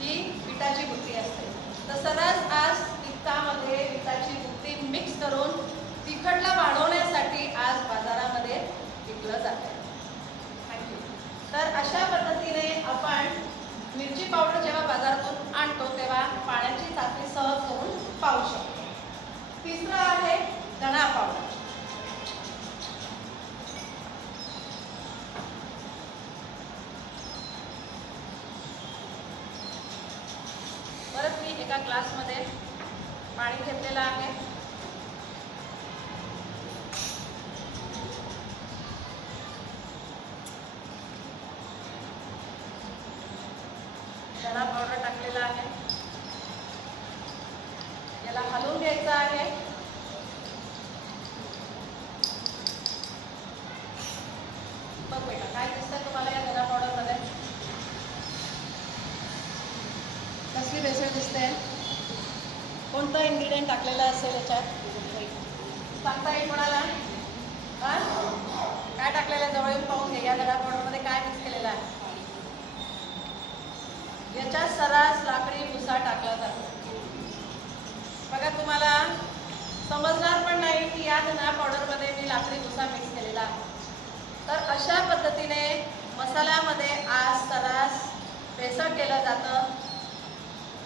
ही विटाची बुट्टी असते. तर सर्रास आज तिखटामध्ये विटाची बुट्टी मिक्स करून तिखटला वाढवण्यासाठी आज बाजारामध्ये विकलं जातं. थँक्यू. तर अशा पद्धतीने आपण मिरची पावडर जेव्हा बाजारातून आणतो तेव्हा पाण्याची चाचणी सहज करून पाहू शकतो. तिसरं आहे धणा पावडर. परत मी एका ग्लासमध्ये पाणी घेतलेलं आहे. धणा पावडर टाकलेला आहे. याला हलवून घ्यायचं आहे. बघ बेटा काय दिसतंय तुम्हाला या धणा पावडरमध्ये? कसली भेसळ दिसते? कोणतं इन्ग्रेडियंट टाकलेलं असेल याच्यात? सांगता येईल कोणाला? काय टाकलेलं आहे? जवळ येऊन पाहून घे. या धणा पावडरमध्ये काय मिक्स केलेलं आहे? याच्यात सर्रास लाकडी भुसा टाकला जातो. बघा तुम्हाला समजणार पण नाही की या धणा पावडरमध्ये मी लाकडी भुसा मिक्स केलेला आहे. तर अशा पद्धतीने मसाल्यामध्ये आज सर्रास भेसळ केलं जातं.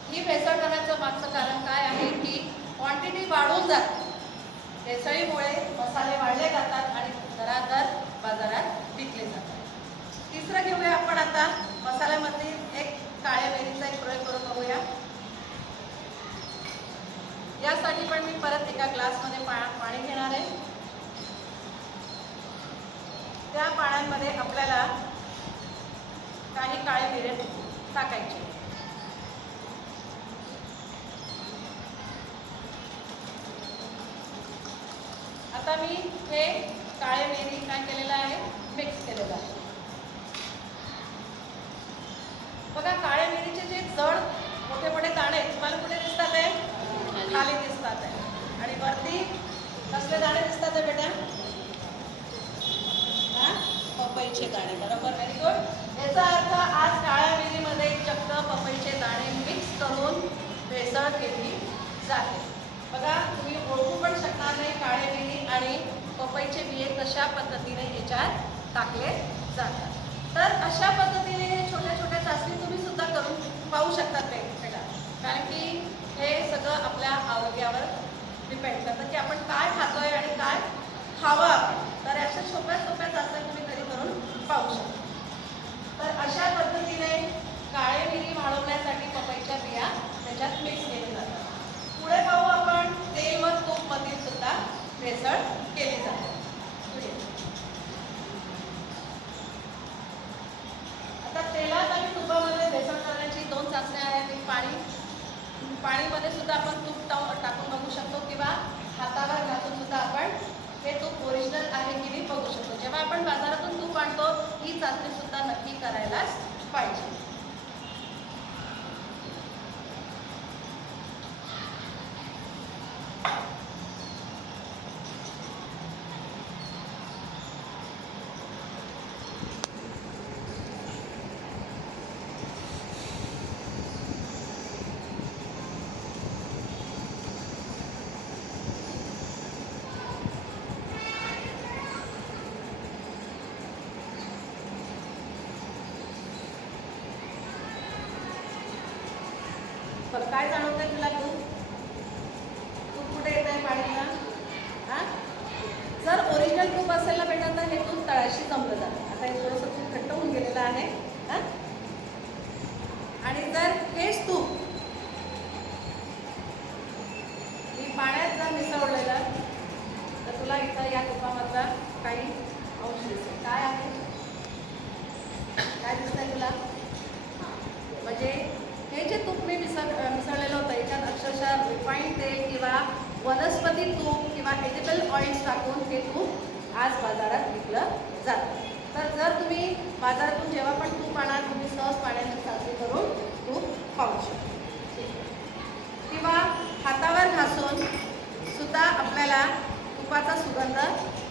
ही भेसळ करण्याचं मागचं कारण काय आहे की क्वांटिटी वाढून जाते. भेसळीमुळे मसाले वाढले जातात आणि दरादर बाजारात विकले जातात. तिसरं घेऊया आपण आता मसाल्यामध्ये एक काळ्या मिरीचा एक प्रयोग करून बघूया. यासाठी पण मी परत एका ग्लासमध्ये पाणी घेणार आहे. त्या पाण्यामध्ये आपल्याला काही काळे मिरे टाकायचे. आता मी हे काळे मिरी काय केलेलं आहे? मिक्स केलेलं आहे. बघा काळ्या मिरीचे जे जड मोठे मोठे दाणे तुम्हाला कुठे दिसतात आहे? खाली दिसतात आहे. आणि वरती कसले दाणे दिसतात आहे बेटा? पपईचे दाणे. बरोबर, व्हेरी गुड. याचा अर्थ आज काळ्या मिरीमध्ये चक्क पपईचे दाणे मिक्स करून भेसळ केली जाते. बघा तुम्ही ओळखू पण शकणार नाही काळे मिरी आणि पपईचे बिये कशा पद्धतीने याच्यात टाकले जातात. तर अशा पद्धतीने छोट्या छोट्या चाचणी तुम्ही सुद्धा करून पाहू शकतात बेटा. कारण की हे सगळं आपल्या आरोग्यावर डिपेंड करतं की आपण काय खातोय आणि काय खावं आपण. तर अशा सोप्या सोप्या चाचण्या तुम्ही घरी करून पाहू शकता. तर अशा पद्धतीने काळे मिरी वाढवण्यासाठी पपईच्या बिया त्याच्यात मिक्स केल्या जातात. पुढे पाहू आपण तेल व तूप मधील सुद्धा भेसळ केली जाते. पुढे आता तेलात आणि तुपामध्ये भेसळ करण्याची 2 चाचण्या आहेत. एक पाणीमध्ये सुद्धा आपण तूप टाकून बघू शकतो किंवा हातावर घासून सुद्धा आपण हे तूप ओरिजिनल आहे की नाही बघू शकतो. जेव्हा आपण बाजारातून तूप आणतो ही चाचणी सुद्धा नक्की करायलाच पाहिजे. बरं, काय जाणवतंय तुला? तूप कुठे येत आहे पाणीला? हा, जर ओरिजिनल तूप असेल ना बेटा तर हे तूप तळाशी जमलं जातं. आता हे थोडंसं तूप घट्ट होऊन गेलेलं आहे. हा, आणि जर हेच तूप मी पाण्यात जर मिसळलेलं तर तुला इथं या तुपामधला काही अंश दिसेल. काय आहे? काय दिसतंय तुला? म्हणजे हे जे तूप मी मिसळलेलं होतं याच्यात अक्षरशः रिफाईंड तेल किंवा वनस्पती तूप किंवा एडिबल ऑइल्स टाकून हे तूप आज बाजारात विकलं जातं. तर जर तुम्ही बाजारातून जेव्हा पण तूप आणाल तुम्ही सहज पाण्याची चाचणी करून तूप पाहू शकता. किंवा हातावर घासून सुद्धा आपल्याला तुपाचा सुगंध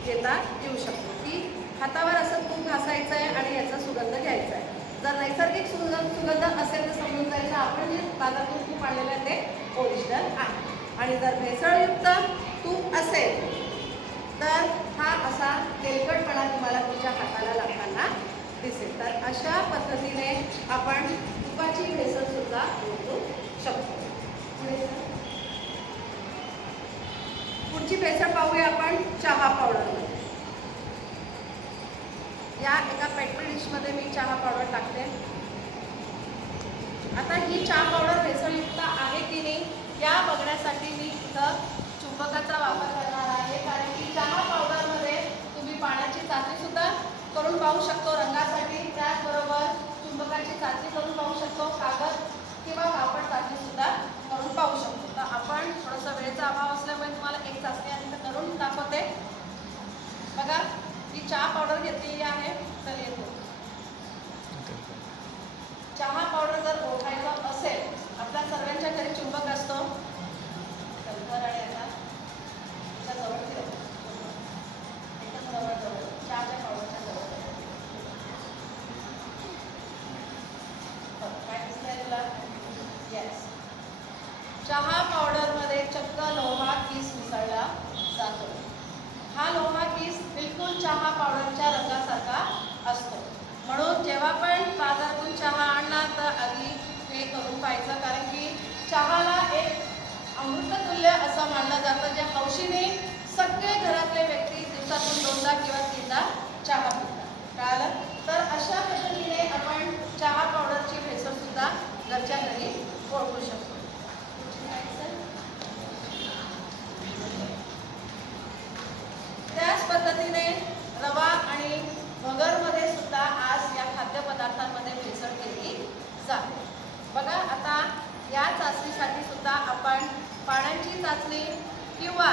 घेता येऊ शकतो की हातावर असं तूप घासायचं आहे आणि याचा सुगंध घ्यायचा आहे. जर नैसर्गिक सुगंध असेल तर समजून जायचं आपण जे बाजारातून तूप आणलेलं आहे ते ओरिजिनल आहे. आणि जर भेसळयुक्त तूप असेल तर हा असा तेलकटपणा तुम्हाला तुमच्या हाताला लागताना दिसेल. तर अशा पद्धतीने आपण तुपाची भेसळ सुद्धा ओळखू शकतो. पुढची भेसळ पाहूया आपण चहा पावडरमध्ये. या एका पेट्री डिशमध्ये मी चहा पावडर टाकते. आता ही चहा पावडर भेसळयुक्त आहे की नाही या बघण्यासाठी मी इथं चुंबकाचा वापर करणार आहे. कारण की चहा पावडरमध्ये तुम्ही पाण्याची चाचणी सुद्धा करून पाहू शकतो रंगासाठी. त्याचबरोबर चुंबकाची चाचणी करून पाहू शकतो. कागद किंवा कापड चाचणी सुद्धा करून पाहू शकतो. तर आपण थोडंसं वेळेचा अभाव असल्यामुळे तुम्हाला एक चाचणी आधी तर करून दाखवते. बघा, ही चहा पावडर घेतलेली आहे. तर येतो चहा पावडर जर ओळखायचं असेल आपल्या सर्वांच्या घरी चुंबक असतो. चहाच्या पावडरच्या जवळ काय दिसतंय तुला? येस, चहा पावडरमध्ये चक्क लोहा किस मिसळला जातो. हा लोहा किस बिलकुल चहा पावडरच्या रंगासारखा असतो. म्हणून जेव्हा पण बाजारातून चहा आणणार तर आधी हे करून पाहायचं. कारण की चहाला एक अमृततुल्य असं मानलं जातं. ज्या हौशीने सगळे घरातले व्यक्ती दिवसातून 2दा किंवा 3दा चहा पितात. कळालं? तर अशा पद्धतीने आपण चहा पावडरची भेसळ सुद्धा घरच्या घरी ओळखू शकतो. त्याच पद्धतीने रवा आणि भगरमध्ये सुद्धा आज या खाद्यपदार्थांमध्ये भेसळ केली जाते. बघा, आता या चाचणीसाठी सुद्धा आपण पाण्याची चाचणी किंवा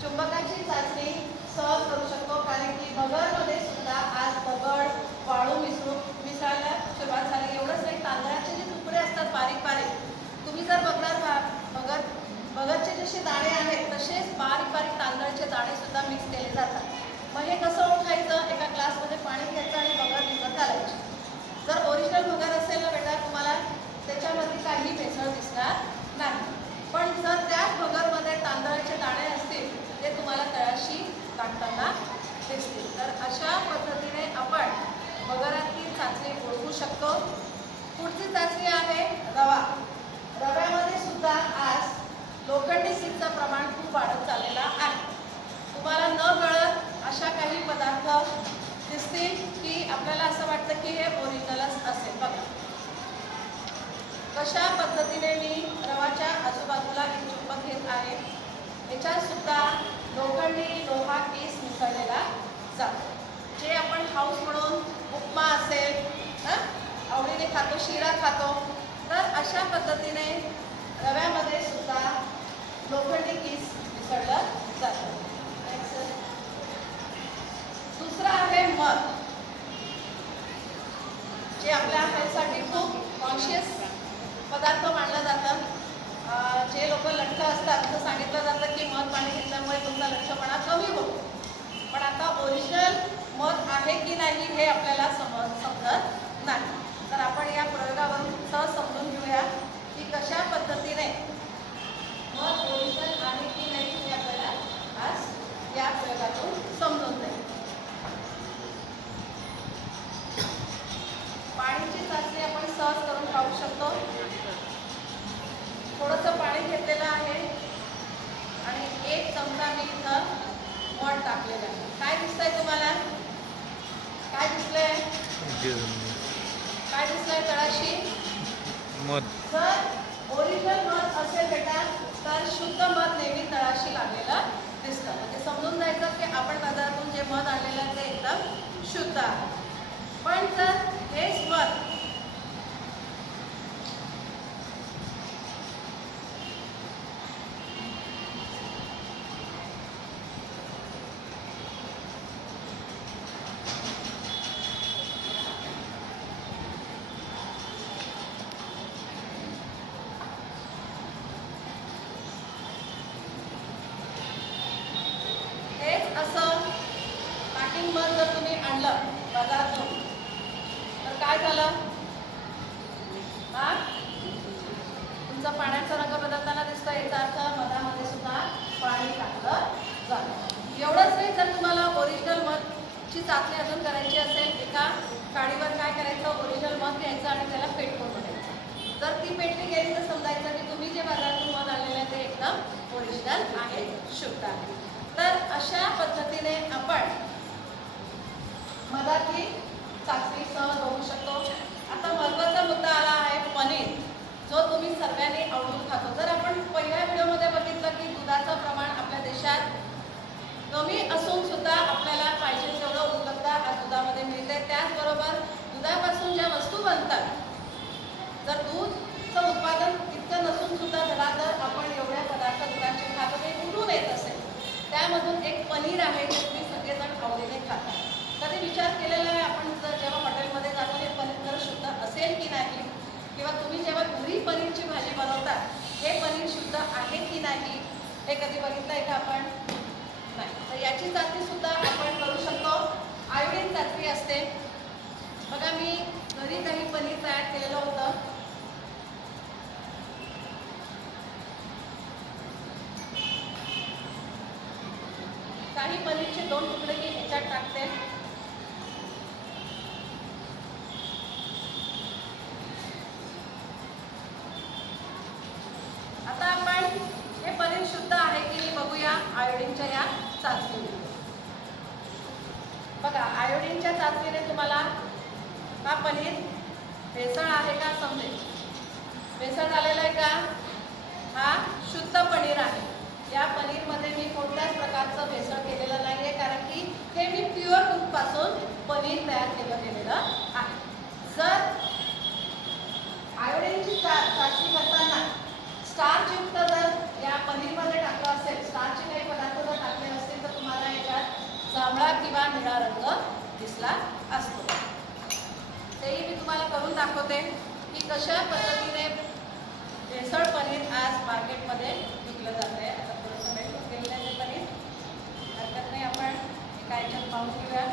चुंबकाची चाचणी सहज करू शकतो. कारण की भगरमध्ये सुद्धा आज दगड वाळू मिसळायला सुरुवात झाली. एवढंच नाही, तांदळाचे जे तुकडे असतात बारीक बारीक तुम्ही जर बघणार भगरचे जसे दाणे आहेत तसेच बारीक बारीक तांदळाचे दाणे सुद्धा मिक्स केले जातात. मग हे कसं ओळखायचं? एका ग्लासमध्ये पाणी घ्यायचं आणि भगर भिजत घालायची. जर ओरिजिनल भगर असेल ना बेटा तुम्हाला त्याच्यामध्ये काही भेसळ दिसणार नाही. पण जर त्याच भगरमध्ये तांदळाचे दाणे असतील ते तुम्हाला तळाशी टाकताना दिसतील. तर अशा पद्धतीने आपण भगरातली चाचणी ओळखू शकतो. पुढची चाचणी आहे रवा. रव्यामध्ये सुद्धा आज लोखंडी सीचं प्रमाण खूप वाढत चाललेलं आहे. तुम्हाला न कळत अशा काही पदार्थ दिसतील की आपल्याला असं वाटतं की हे ओरिजिनलच असेल. बघा कशा पद्धतीने मी रवाच्या आजूबाजूला एक चुंबक घेत आहे. याच्यात सुद्धा लोखंडी लोहा केस मिसळलेला जातो. जे आपण हाऊस म्हणून उपमा असेल आवडीने खातो, शिरा खातो, तर अशा पद्धतीने रव्यामध्ये सुद्धा लोखंडी केस मिसळलं जातं. दुसरं आहे मध, जे आपल्या हेल्थसाठी खूप कॉन्शियस पदार्थ मानलं जातं. जे लोक लठ्ठ असतात तर सांगितलं जातं की मध पाणी घेतल्यामुळे तुमचा लठ्ठपणा कमी होतो. पण आता ओरिजिनल मध आहे की नाही हे आपल्याला समजत नाही. तर आपण या प्रयोगावरून सहज समजून घेऊया की कशा पद्धतीने मध ओरिजिनल आहे की नाही हे आपल्याला आज या प्रयोगातून समजून जाईल. पाणीची चाचणी आपण सहज करून पाहू शकतो. थोडंसं पाणी घेतलेलं आहे आणि 1 चमचा मी इथं मध टाकलेलं आहे. काय दिसतंय तुम्हाला? काय दिसलंय? काय दिसलंय तळाशी? मध. जर ओरिजिनल मध असेल बेटा तर शुद्ध मध नेहमी तळाशी लागलेलं दिसतं. म्हणजे समजून जायचं की आपण बाजारातून जे मध आणलेलं आहे ते एकदम शुद्ध आहे. पण जर हेच मध हेच असं पॅकिंग मध जर तुम्ही आणलं बाजारातून तर काय झालं? तुमचा पाण्याचा रंग बदलताना दिसतं. याचा अर्थ मधामध्ये सुद्धा पाणी टाकलं जातं. एवढंच नाही, जर तुम्हाला ओरिजिनल मधची चाचणी अजून करायची असेल, एका काडीवर काय करायचं, ओरिजिनल मध घ्यायचं आणि त्याला पेटवून बघायचं. जर ती पेटली गेली तर समजायचं की तुम्ही जे बाजारातून मध आणलेलं आहे ते एकदम ओरिजिनल आहे, शुद्ध आहे. तर अशा पद्धतीने आपण मधाची चाचणी सहज होऊ शकतो. आता महत्त्वाचा मुद्दा आला आहे पनीर, जो तुम्ही सर्वांनी आवडून खातो. जर आपण पहिल्या व्हिडिओमध्ये बघितलं की दुधाचं प्रमाण आपल्या देशात कमी असून सुद्धा आपल्याला पाहिजे तेवढं उपलब्धता आज दुधामध्ये मिळते. त्याचबरोबर दुधापासून ज्या वस्तू बनतात, जर दूधचं उत्पादन इतकं नसून सुद्धा दर आपण एवढ्या पदार्थ दुधाचे खातो ते कुठून येत असेल. त्यामधून एक पनीर आहे जे तुम्ही सगळेजण आवडीने खाता. कधी विचार केलेला आहे आपण जेव्हा हॉटेलमध्ये जातो हे पनीर खरं शुद्ध असेल की नाही, किंवा तुम्ही जेव्हा घरी पनीरची भाजी बनवता हे पनीर शुद्ध आहे की नाही हे कधी बघितलं आहे का आपण? नाही. तर याची चाचणी सुद्धा आपण करू शकतो. आयोडीन चाचणी असते. बघा मी घरी काही पनीर तयार केलेलं होतं. काही पनीरचे 2 तुकडे मी याच्यात टाकते. आता आपण हे पनीर शुद्ध आहे की नाही बघूया आयोडीनच्या या चाचणीने. बघा आयोडीनच्या चाचणीने तुम्हाला हा पनीर भेसळ आहे का समजेल. भेसळ झालेला आहे का? हा शुद्ध पनीर आहे. या पनीरमध्ये मी कोणत्याच प्रकारचं भेसळ केलेलं नाही आहे, कारण की हे मी प्युअर दूधपासून पनीर तयार गेलेलं आहे. जर आयोडीनची चाचणी करताना स्टार्चयुक्त जर या पनीरमध्ये टाकलं असेल, स्टार्चचे काही पदार्थ जर टाकले असतील तर तुम्हाला याच्यात जांभळा किंवा निळा रंग दिसला असतो. तेही मी तुम्हाला करून दाखवते की कशा पद्धतीने भेसळ पनीर आज मार्केटमध्ये विकलं जाते. आता थोडंसं भेटून गेलेलं आहे ते पनीर, हरकत नाही, आपण एका याच्यात पाहून घेऊया.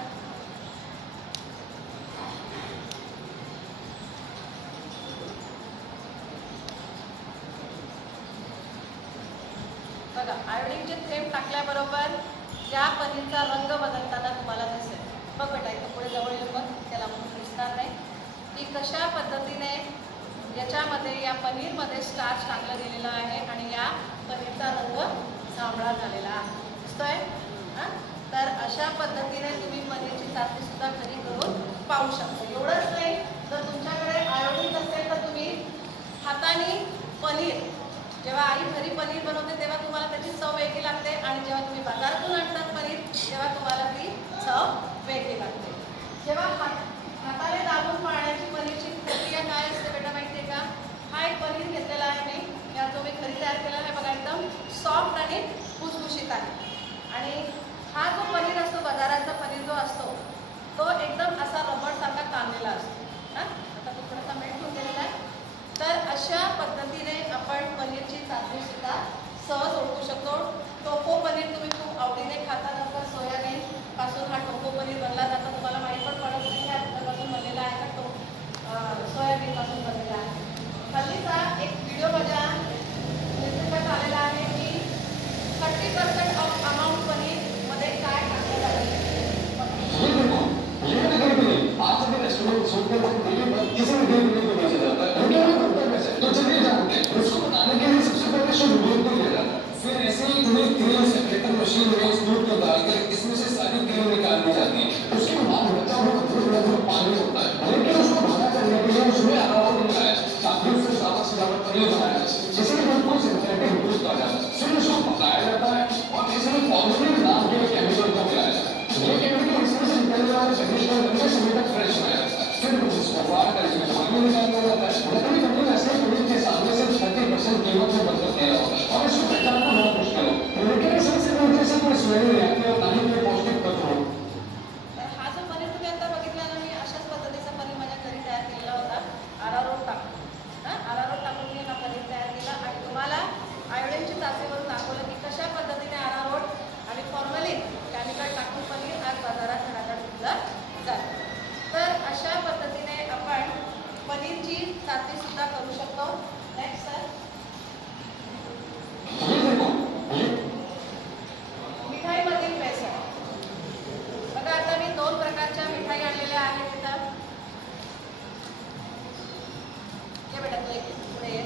बघा आयोडीनचे थेंब टाकल्याबरोबर या पनीरचा रंग बदलताना तुम्हाला दिसेल. बघ बेटा इथं पुढे जवळ येऊन बघ, त्याला म्हणून दिसणार नाही की कशा पद्धतीने याच्या याच्यामध्ये या पनीरमध्ये स्टार्च टाकलं गेलेलं आहे आणि या पनीरचा रंग जांभळा झालेला आहे. दिसतोय हां? तर अशा पद्धतीने तुम्ही पनीरची चाचणी सुद्धा घरी करून पाहू शकता. एवढंच नाही, जर तुमच्याकडे आयोडीन असेल तर तुम्ही हाताने पनीर, जेव्हा आई घरी पनीर बनवते तेव्हा तुम्हाला त्याची चव वेगळी लागते आणि जेव्हा तुम्ही बाजारातून आणतात पनीर तेव्हा तुम्हाला ती चव वेगळी लागते. जेव्हा हाताने दाबून पाळण्याची पनीरची प्रक्रिया काय असते बेटा माहिती आहे का? हा एक पनीर घेतलेला आहे मी, या जो मी घरी तयार केलेला आहे बघा, एकदम सॉफ्ट आणि खुसखुशीत आहे. आणि हा जो पनीर असतो, बाजाराचा पनीर जो असतो तो एकदम असा रबरसारखा ताणलेला असतो. हां, आता तो थोडासा मेल्ट होऊन गेलेला आहे. तर अशा पद्धतीने आपण पनीरची चाचणी सुद्धा सहज ओळखू शकतो. टोफू पनीर तुम्ही खूप आवडीने खाता, नंतर सोयाबीन पासून हा टोफू पनीर बनला जातो. तुम्हाला माहीत पण पडत नाही हा दुधापासून बनलेला आहे का, तो सोयाबीन पासून बनलेला आहे. हल्लीचा एक व्हिडिओ माझ्या निदर्शनास आलेला आहे की 30% ऑफ अमाऊंट पनीरमध्ये काय टाकलं जातं. आज के रेस्टोरेंट सोचते वक्त दिल्ली पर किसी भी दिन को बेचा जाता है, उनके लिए होता है कैसे? तो चलिए जानते हैं। उसको बनाने के लिए सबसे पहले शुद्ध दूध को लिया जाता है, फिर ऐसे ही तुम्हें क्रीम सेपरेटर मशीन में उस दूध को डालकर इसमें से सारी क्रीम निकालनी जाती है। उसके बाद बचा हुआ दूध पानी होता है, लेकिन उसको भागा करने के लिए उसमें अरारोट मिलाया ताकि उससे सादा सजावट पनीर बनाया जा सके, जिसे बिल्कुल सिंथेटिक दूध कहा जाता है। फिर उसको पकाया जाता है और इसमें फॉर्मेलिन नाम के केमिकल को मिलाया जाता है। ये केमिकल इसमें से निकलने वाले शरीर को लंबे समय तक फ्रेश बनाया जाता है। फिर उसको फाड़ कर इसमें पानी निकाल दिया जाता है। नकली कंपनी ऐसे पनीर के सामने से 30% कीमत में बनकर दे रहा होता है और इसको पहचानना बहुत मुश्किल है, लेकिन इसमें से उनके से कोई स्मेल नहीं आती और ना ही कोई पौष्टिक तत्व हो। हा जो पनीर तुम्ही आता बघितला ना, मी अशाच पद्धतीचा पनीर माझ्या घरी तयार केलेला होता. अरारोट टाकून अरारोट टाकून मी हा पनीर तयार केला आणि तुम्हाला आयोडीनची चाचणीवरून दाखवलं की कशा पद्धतीने अरारोट आणि फॉर्मलिन केमिकल टाकून पनीर आज बाजारात घराकडे विकलं जातं. तर अशा पद्धतीने आपण पनीरची चाचणी सुद्धा करू शकतो. नेक्स्ट सर, मिठाईमधील भेसळ बघा. आता मी 2 प्रकारच्या मिठाई आणलेल्या आहेत इथं. ये बेटा तू एक पुढे ये.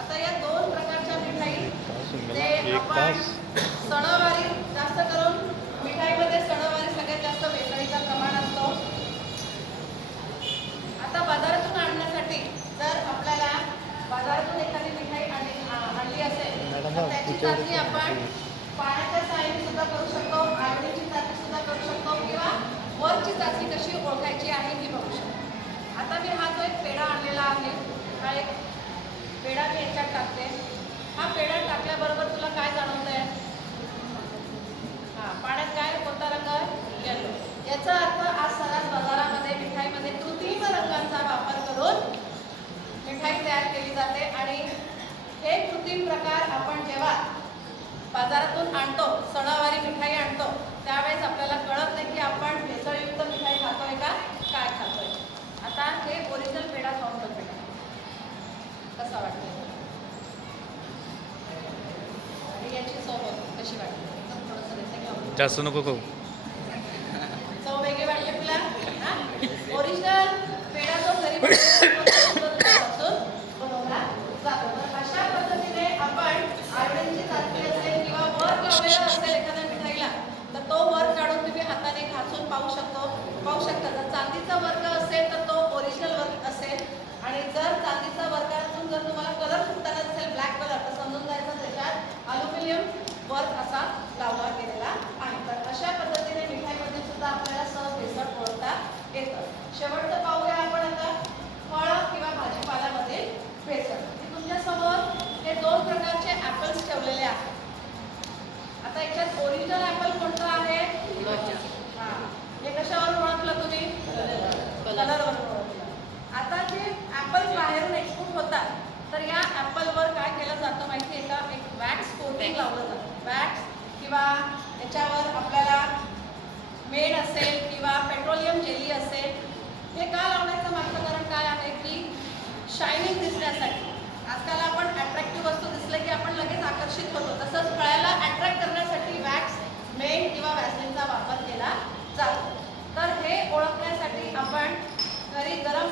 आता या 2 प्रकारच्या मिठाई ते आपण सणावारी जास्त करून मिठाईमध्ये सणावारी सगळ्यात जास्त भेसळीचा प्रमाण असतो. आता बाजारातून आणण्यासाठी जर आपल्याला बाजारातून एखादी मिठाई आणली असेल तर त्याची चाचणी आपण पाण्याच्या साहाय्याने सुद्धा करू शकतो, आयोडीनची चाचणी सुद्धा करू शकतो किंवा वरची चाचणी कशी ओळखायची आहे ही बघू शकतो. आता मी हा जो एक पेढा आणलेला आहे, हा एक पेढा मी याच्यात टाकते. हा पेढा टाकल्याबरोबर तुला काय जाणवतंय? हां, पाण्यात काय कोणता रंग? येलो. याचा अर्थ आज सर्रास बाजारामध्ये मिठाईमध्ये कृत्रिम रंगांचा वापर करून मिठाई तयार केली जाते आणि हे कृत्रिम प्रकार आपण जेव्हा बाजारातून आणतो, सणावारी मिठाई आणतो, त्यावेळेस आपल्याला कळत नाही की आपण भेसळयुक्त मिठाई खातोय का काय खातोय. आता हे ओरिजिनल पेढा खाऊन बघ बेटा, कसा वाटतो आणि याची चव कशी वाटते? एकदम थोडंसं रेसिपी जास्त नको खाऊ. चव वेगळी वाटते तुला? हां, ओरिजिनल पेढा जो घरी बनवला जातो. तर अशा पद्धतीने आपण आयोडीनची चाचणी असेल किंवा वर्क लावलेला असेल एखाद्या मिठाईला तर तो वर्क काढून तुम्ही हाताने घासून पाहू शकता. जर चांदीचा वर्क असेल तर तो ओरिजिनल वर्क असेल आणि जर चांदीचा वर्कातून जर तुम्हाला कलर सुटताना असेल ब्लॅक कलर तर समजून जायचं त्याच्यात अल्युमिनियम वर्क असा लावला गेलेला आहे. तर अशा पद्धतीने मिठाईमध्ये सुद्धा आपल्याला सहज भेसळ ओळखता येतं. शेवटचं पाहूया आपण आता फळं किंवा भाजीपाल्यामध्ये भेसळ. तुमच्यासमोर हे 2 प्रकारचे ॲपल्स ठेवलेले आहेत. आता याच्यात ओरिजिनल ॲपल कोणतं आहे? हां, हे कशावरून ओळखलं तुम्ही? कलरवरून ओळखलं. आता जे ॲपल बाहेरून एक्सपोर्ट होतात तर या ॲपलवर काय केलं जातं माहिती आहे का? एक वॅक्स कोटिंग लावलं जातं. वॅक्स किंवा याच्यावर आपल्याला मेण असेल किंवा पेट्रोलियम जेली असेल. हे का लावण्याचं मागचं कारण काय आहे की शायनिंग दिसण्यासाठी. आजकाल आपण अट्रॅक्टिव्ह वस्तू दिसले की आपण लगेच आकर्षित होतो, तसंच फळाला अट्रॅक्ट करण्यासाठी वॅक्स, मेण किंवा वॅसलिनचा वापर केला जातो. तर हे ओळखण्यासाठी आपण घरी गरम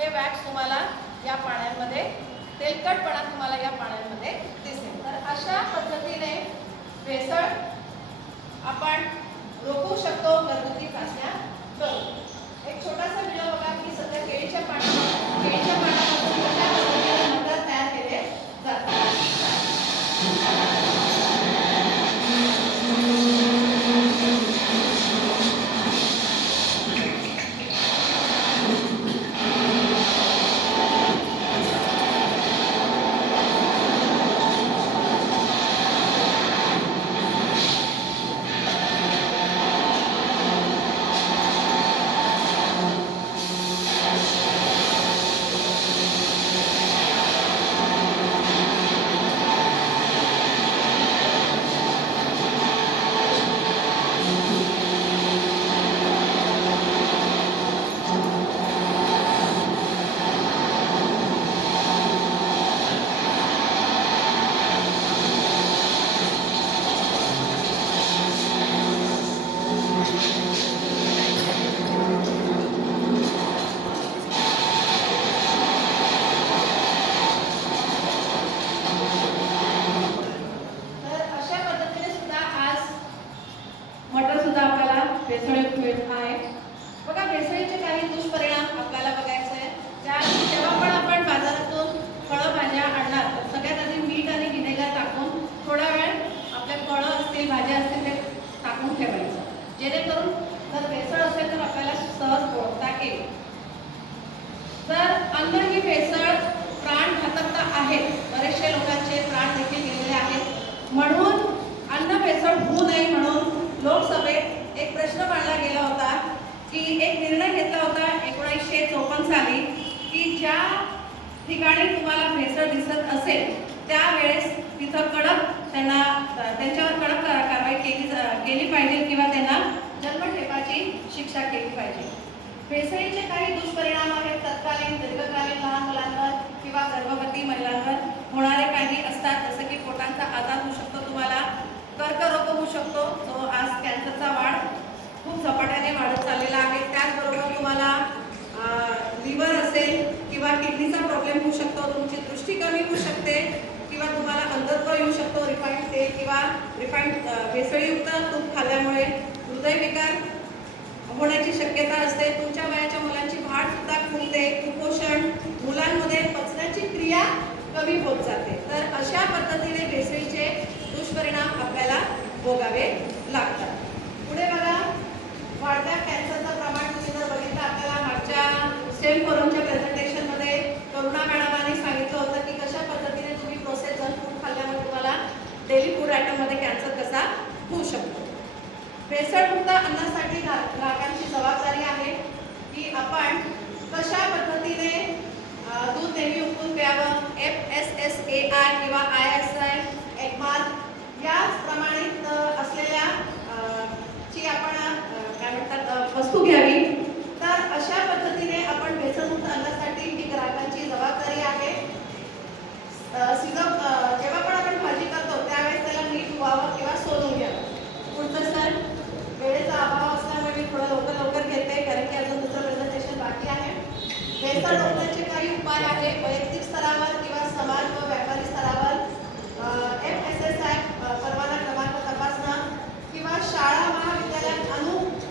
हे वॅक्स तुम्हाला या पाण्यामध्ये, तेलकटपणा तुम्हाला या पाण्यामध्ये दिसेल. तर अशा पद्धतीने भेसळ आपण रोखू शकतो घरगुती चाचण्या करून. एक छोटासा व्हिडिओ बघा की सध्या केळीच्या पानापासून कशा पद्धतीने मटर तयार केले जातात. भेसळयुक्त मिळत आहे. बघा भेसळीचे काही दुष्परिणाम आपल्याला बघायचे आहे. जेव्हा पण आपण बाजारातून फळं भाज्या आणणार तर सगळ्यात आधी मीठ आणि व्हिनेगर टाकून थोडा वेळ आपल्या फळं असतील भाज्या असतील ते टाकून ठेवायचं, जेणेकरून जर भेसळ असेल तर आपल्याला सहज ओळखता येईल. तर अन्न ही भेसळ प्राणघातकता आहे. बरेचसे लोकांचे प्राण देखील गेलेले आहेत. म्हणून अन्न भेसळ होऊ नये म्हणून लोकसभेत एक प्रश्न मांडला गेला होता की एक निर्णय घेतला होता 1954 साली की ज्या ठिकाणी तुम्हाला भेसळ दिसत असेल त्यावेळेस तिथं त्यांच्यावर कडक कारवाई केली पाहिजे किंवा त्यांना जन्मठेपाची शिक्षा केली पाहिजे. भेसळीचे काही दुष्परिणाम आहेत. तत्कालीन दीर्घकालीन लहान मुलांवर किंवा गर्भवती महिलांवर होणारे काही असतात, जसं की पोटांचा आजार होऊ शकतो, तुम्हाला कर्करोग होऊ शकतो, जो आज कॅन्सरचा वाढ खूप झपाट्याने वाढत चाललेला आहे. त्याचबरोबर तुम्हाला लिव्हर असेल किंवा किडनीचा प्रॉब्लेम होऊ शकतो, तुमची दृष्टी कमी होऊ शकते किंवा तुम्हाला अंधत्व येऊ शकतो रिफाईंड तेल किंवा रिफाईंड भेसळयुक्त तूप खाल्ल्यामुळे. हृदयविकार होण्याची शक्यता असते. तुमच्या वयाच्या मुलांची वाढ सुद्धा खुंटते. कुपोषण, मुलांमध्ये पचण्याची क्रिया कमी होत जाते. तर अशा पद्धतीने भेसळीचे दुष्परिणाम आपल्याला भोगावे लागतात. पुढे बघा, वाढत्या कॅन्सरचं प्रमाण तुम्ही जर बघितलं, आपल्याला मागच्या स्टेम फोरमच्या प्रेझेंटेशनमध्ये करुणा मॅडमांनी सांगितलं होतं की कशा पद्धतीने तुम्ही प्रोसेस जंक फूड खाल्ल्यामुळे तुम्हाला डेली फूड आयटममध्ये कॅन्सर कसा होऊ शकतो. भेसळमुक्त अन्नासाठी ग्राहकांची जबाबदारी आहे की आपण कशा पद्धतीने दूध नेहमी उकळून प्यावं. FSSAI किंवा ISI, एगमार्क या प्रमाणित असलेल्या ची आपण काय म्हणतात वस्तू घ्यावी. तर अशा पद्धतीने आपण भेसळमुक्त अन्नासाठी ही ग्राहकांची जबाबदारी आहे. जेव्हा पण आपण भाजी करतो त्यावेळेस त्याला मीठ व्हावं किंवा सोलून घ्यावं. पुढचं सर, वेळेचा अभाव असल्यामुळे मी थोडं लवकर घेते कारण की अजून दुसरं प्रेझेंटेशन बाकी आहे. भेसळ रोखण्याचे काही उपाय आहे. वैयक्तिक स्तरावर किंवा समाज व व्यापारी स्तरावर FSSAI परवाना क्रमांक तपासणं किंवा शाळा महाविद्यालयात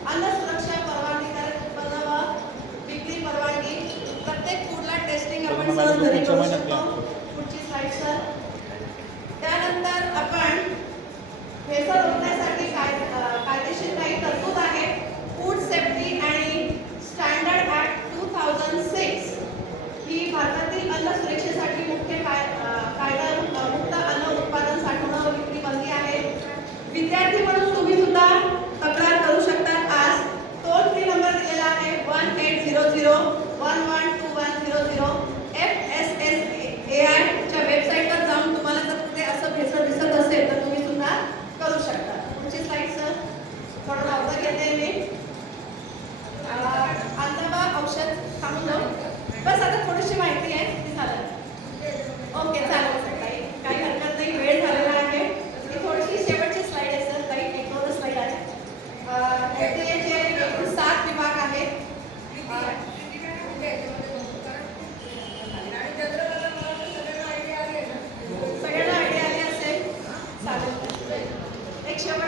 अन्न सुरक्षा परवानगीकारक उत्पन्न व विक्री परवानगी. प्रत्येक फूडला टेस्टिंग आपण सहज घरी करू शकतो. पुढची स्लाइड सर. त्यानंतर आपण भेसळ रोखण्यासाठी कायदेशीर काही तरतूद आहे. फूड सेफ्टी आणि स्टँडर्ड ऍक्ट 2006 ही भारतातील अन्न सुरक्षेसाठी मुख्य कायदा मुक्त अन्न उत्पादन, साठवणं व विक्री बंदी आहे. विद्यार्थी म्हणून तुम्ही सुद्धा तक्रार करू शकता. आज टोल फ्री नंबर दिलेला आहे 1800-112100. FSSAI च्या वेबसाईटवर जाऊन तुम्हाला जर कुठे असं भेसळ दिसत असेल तर तुम्ही सुद्धा करू शकता. पुढची स्लाइड सर. थोडं नव्हतं घेते मी. अंतबा औषध थांबून जाऊ. बस आता थोडीशी माहिती आहे ती झालं. ओके, चालेल सर, काही हरकत नाही, वेळ झालेला आहे. ही थोडीशी शेवटची स्लाइड आहे सर, काही एक 2 स्लाइड आहे. FDA चे एकूण 7 विभाग आहेत.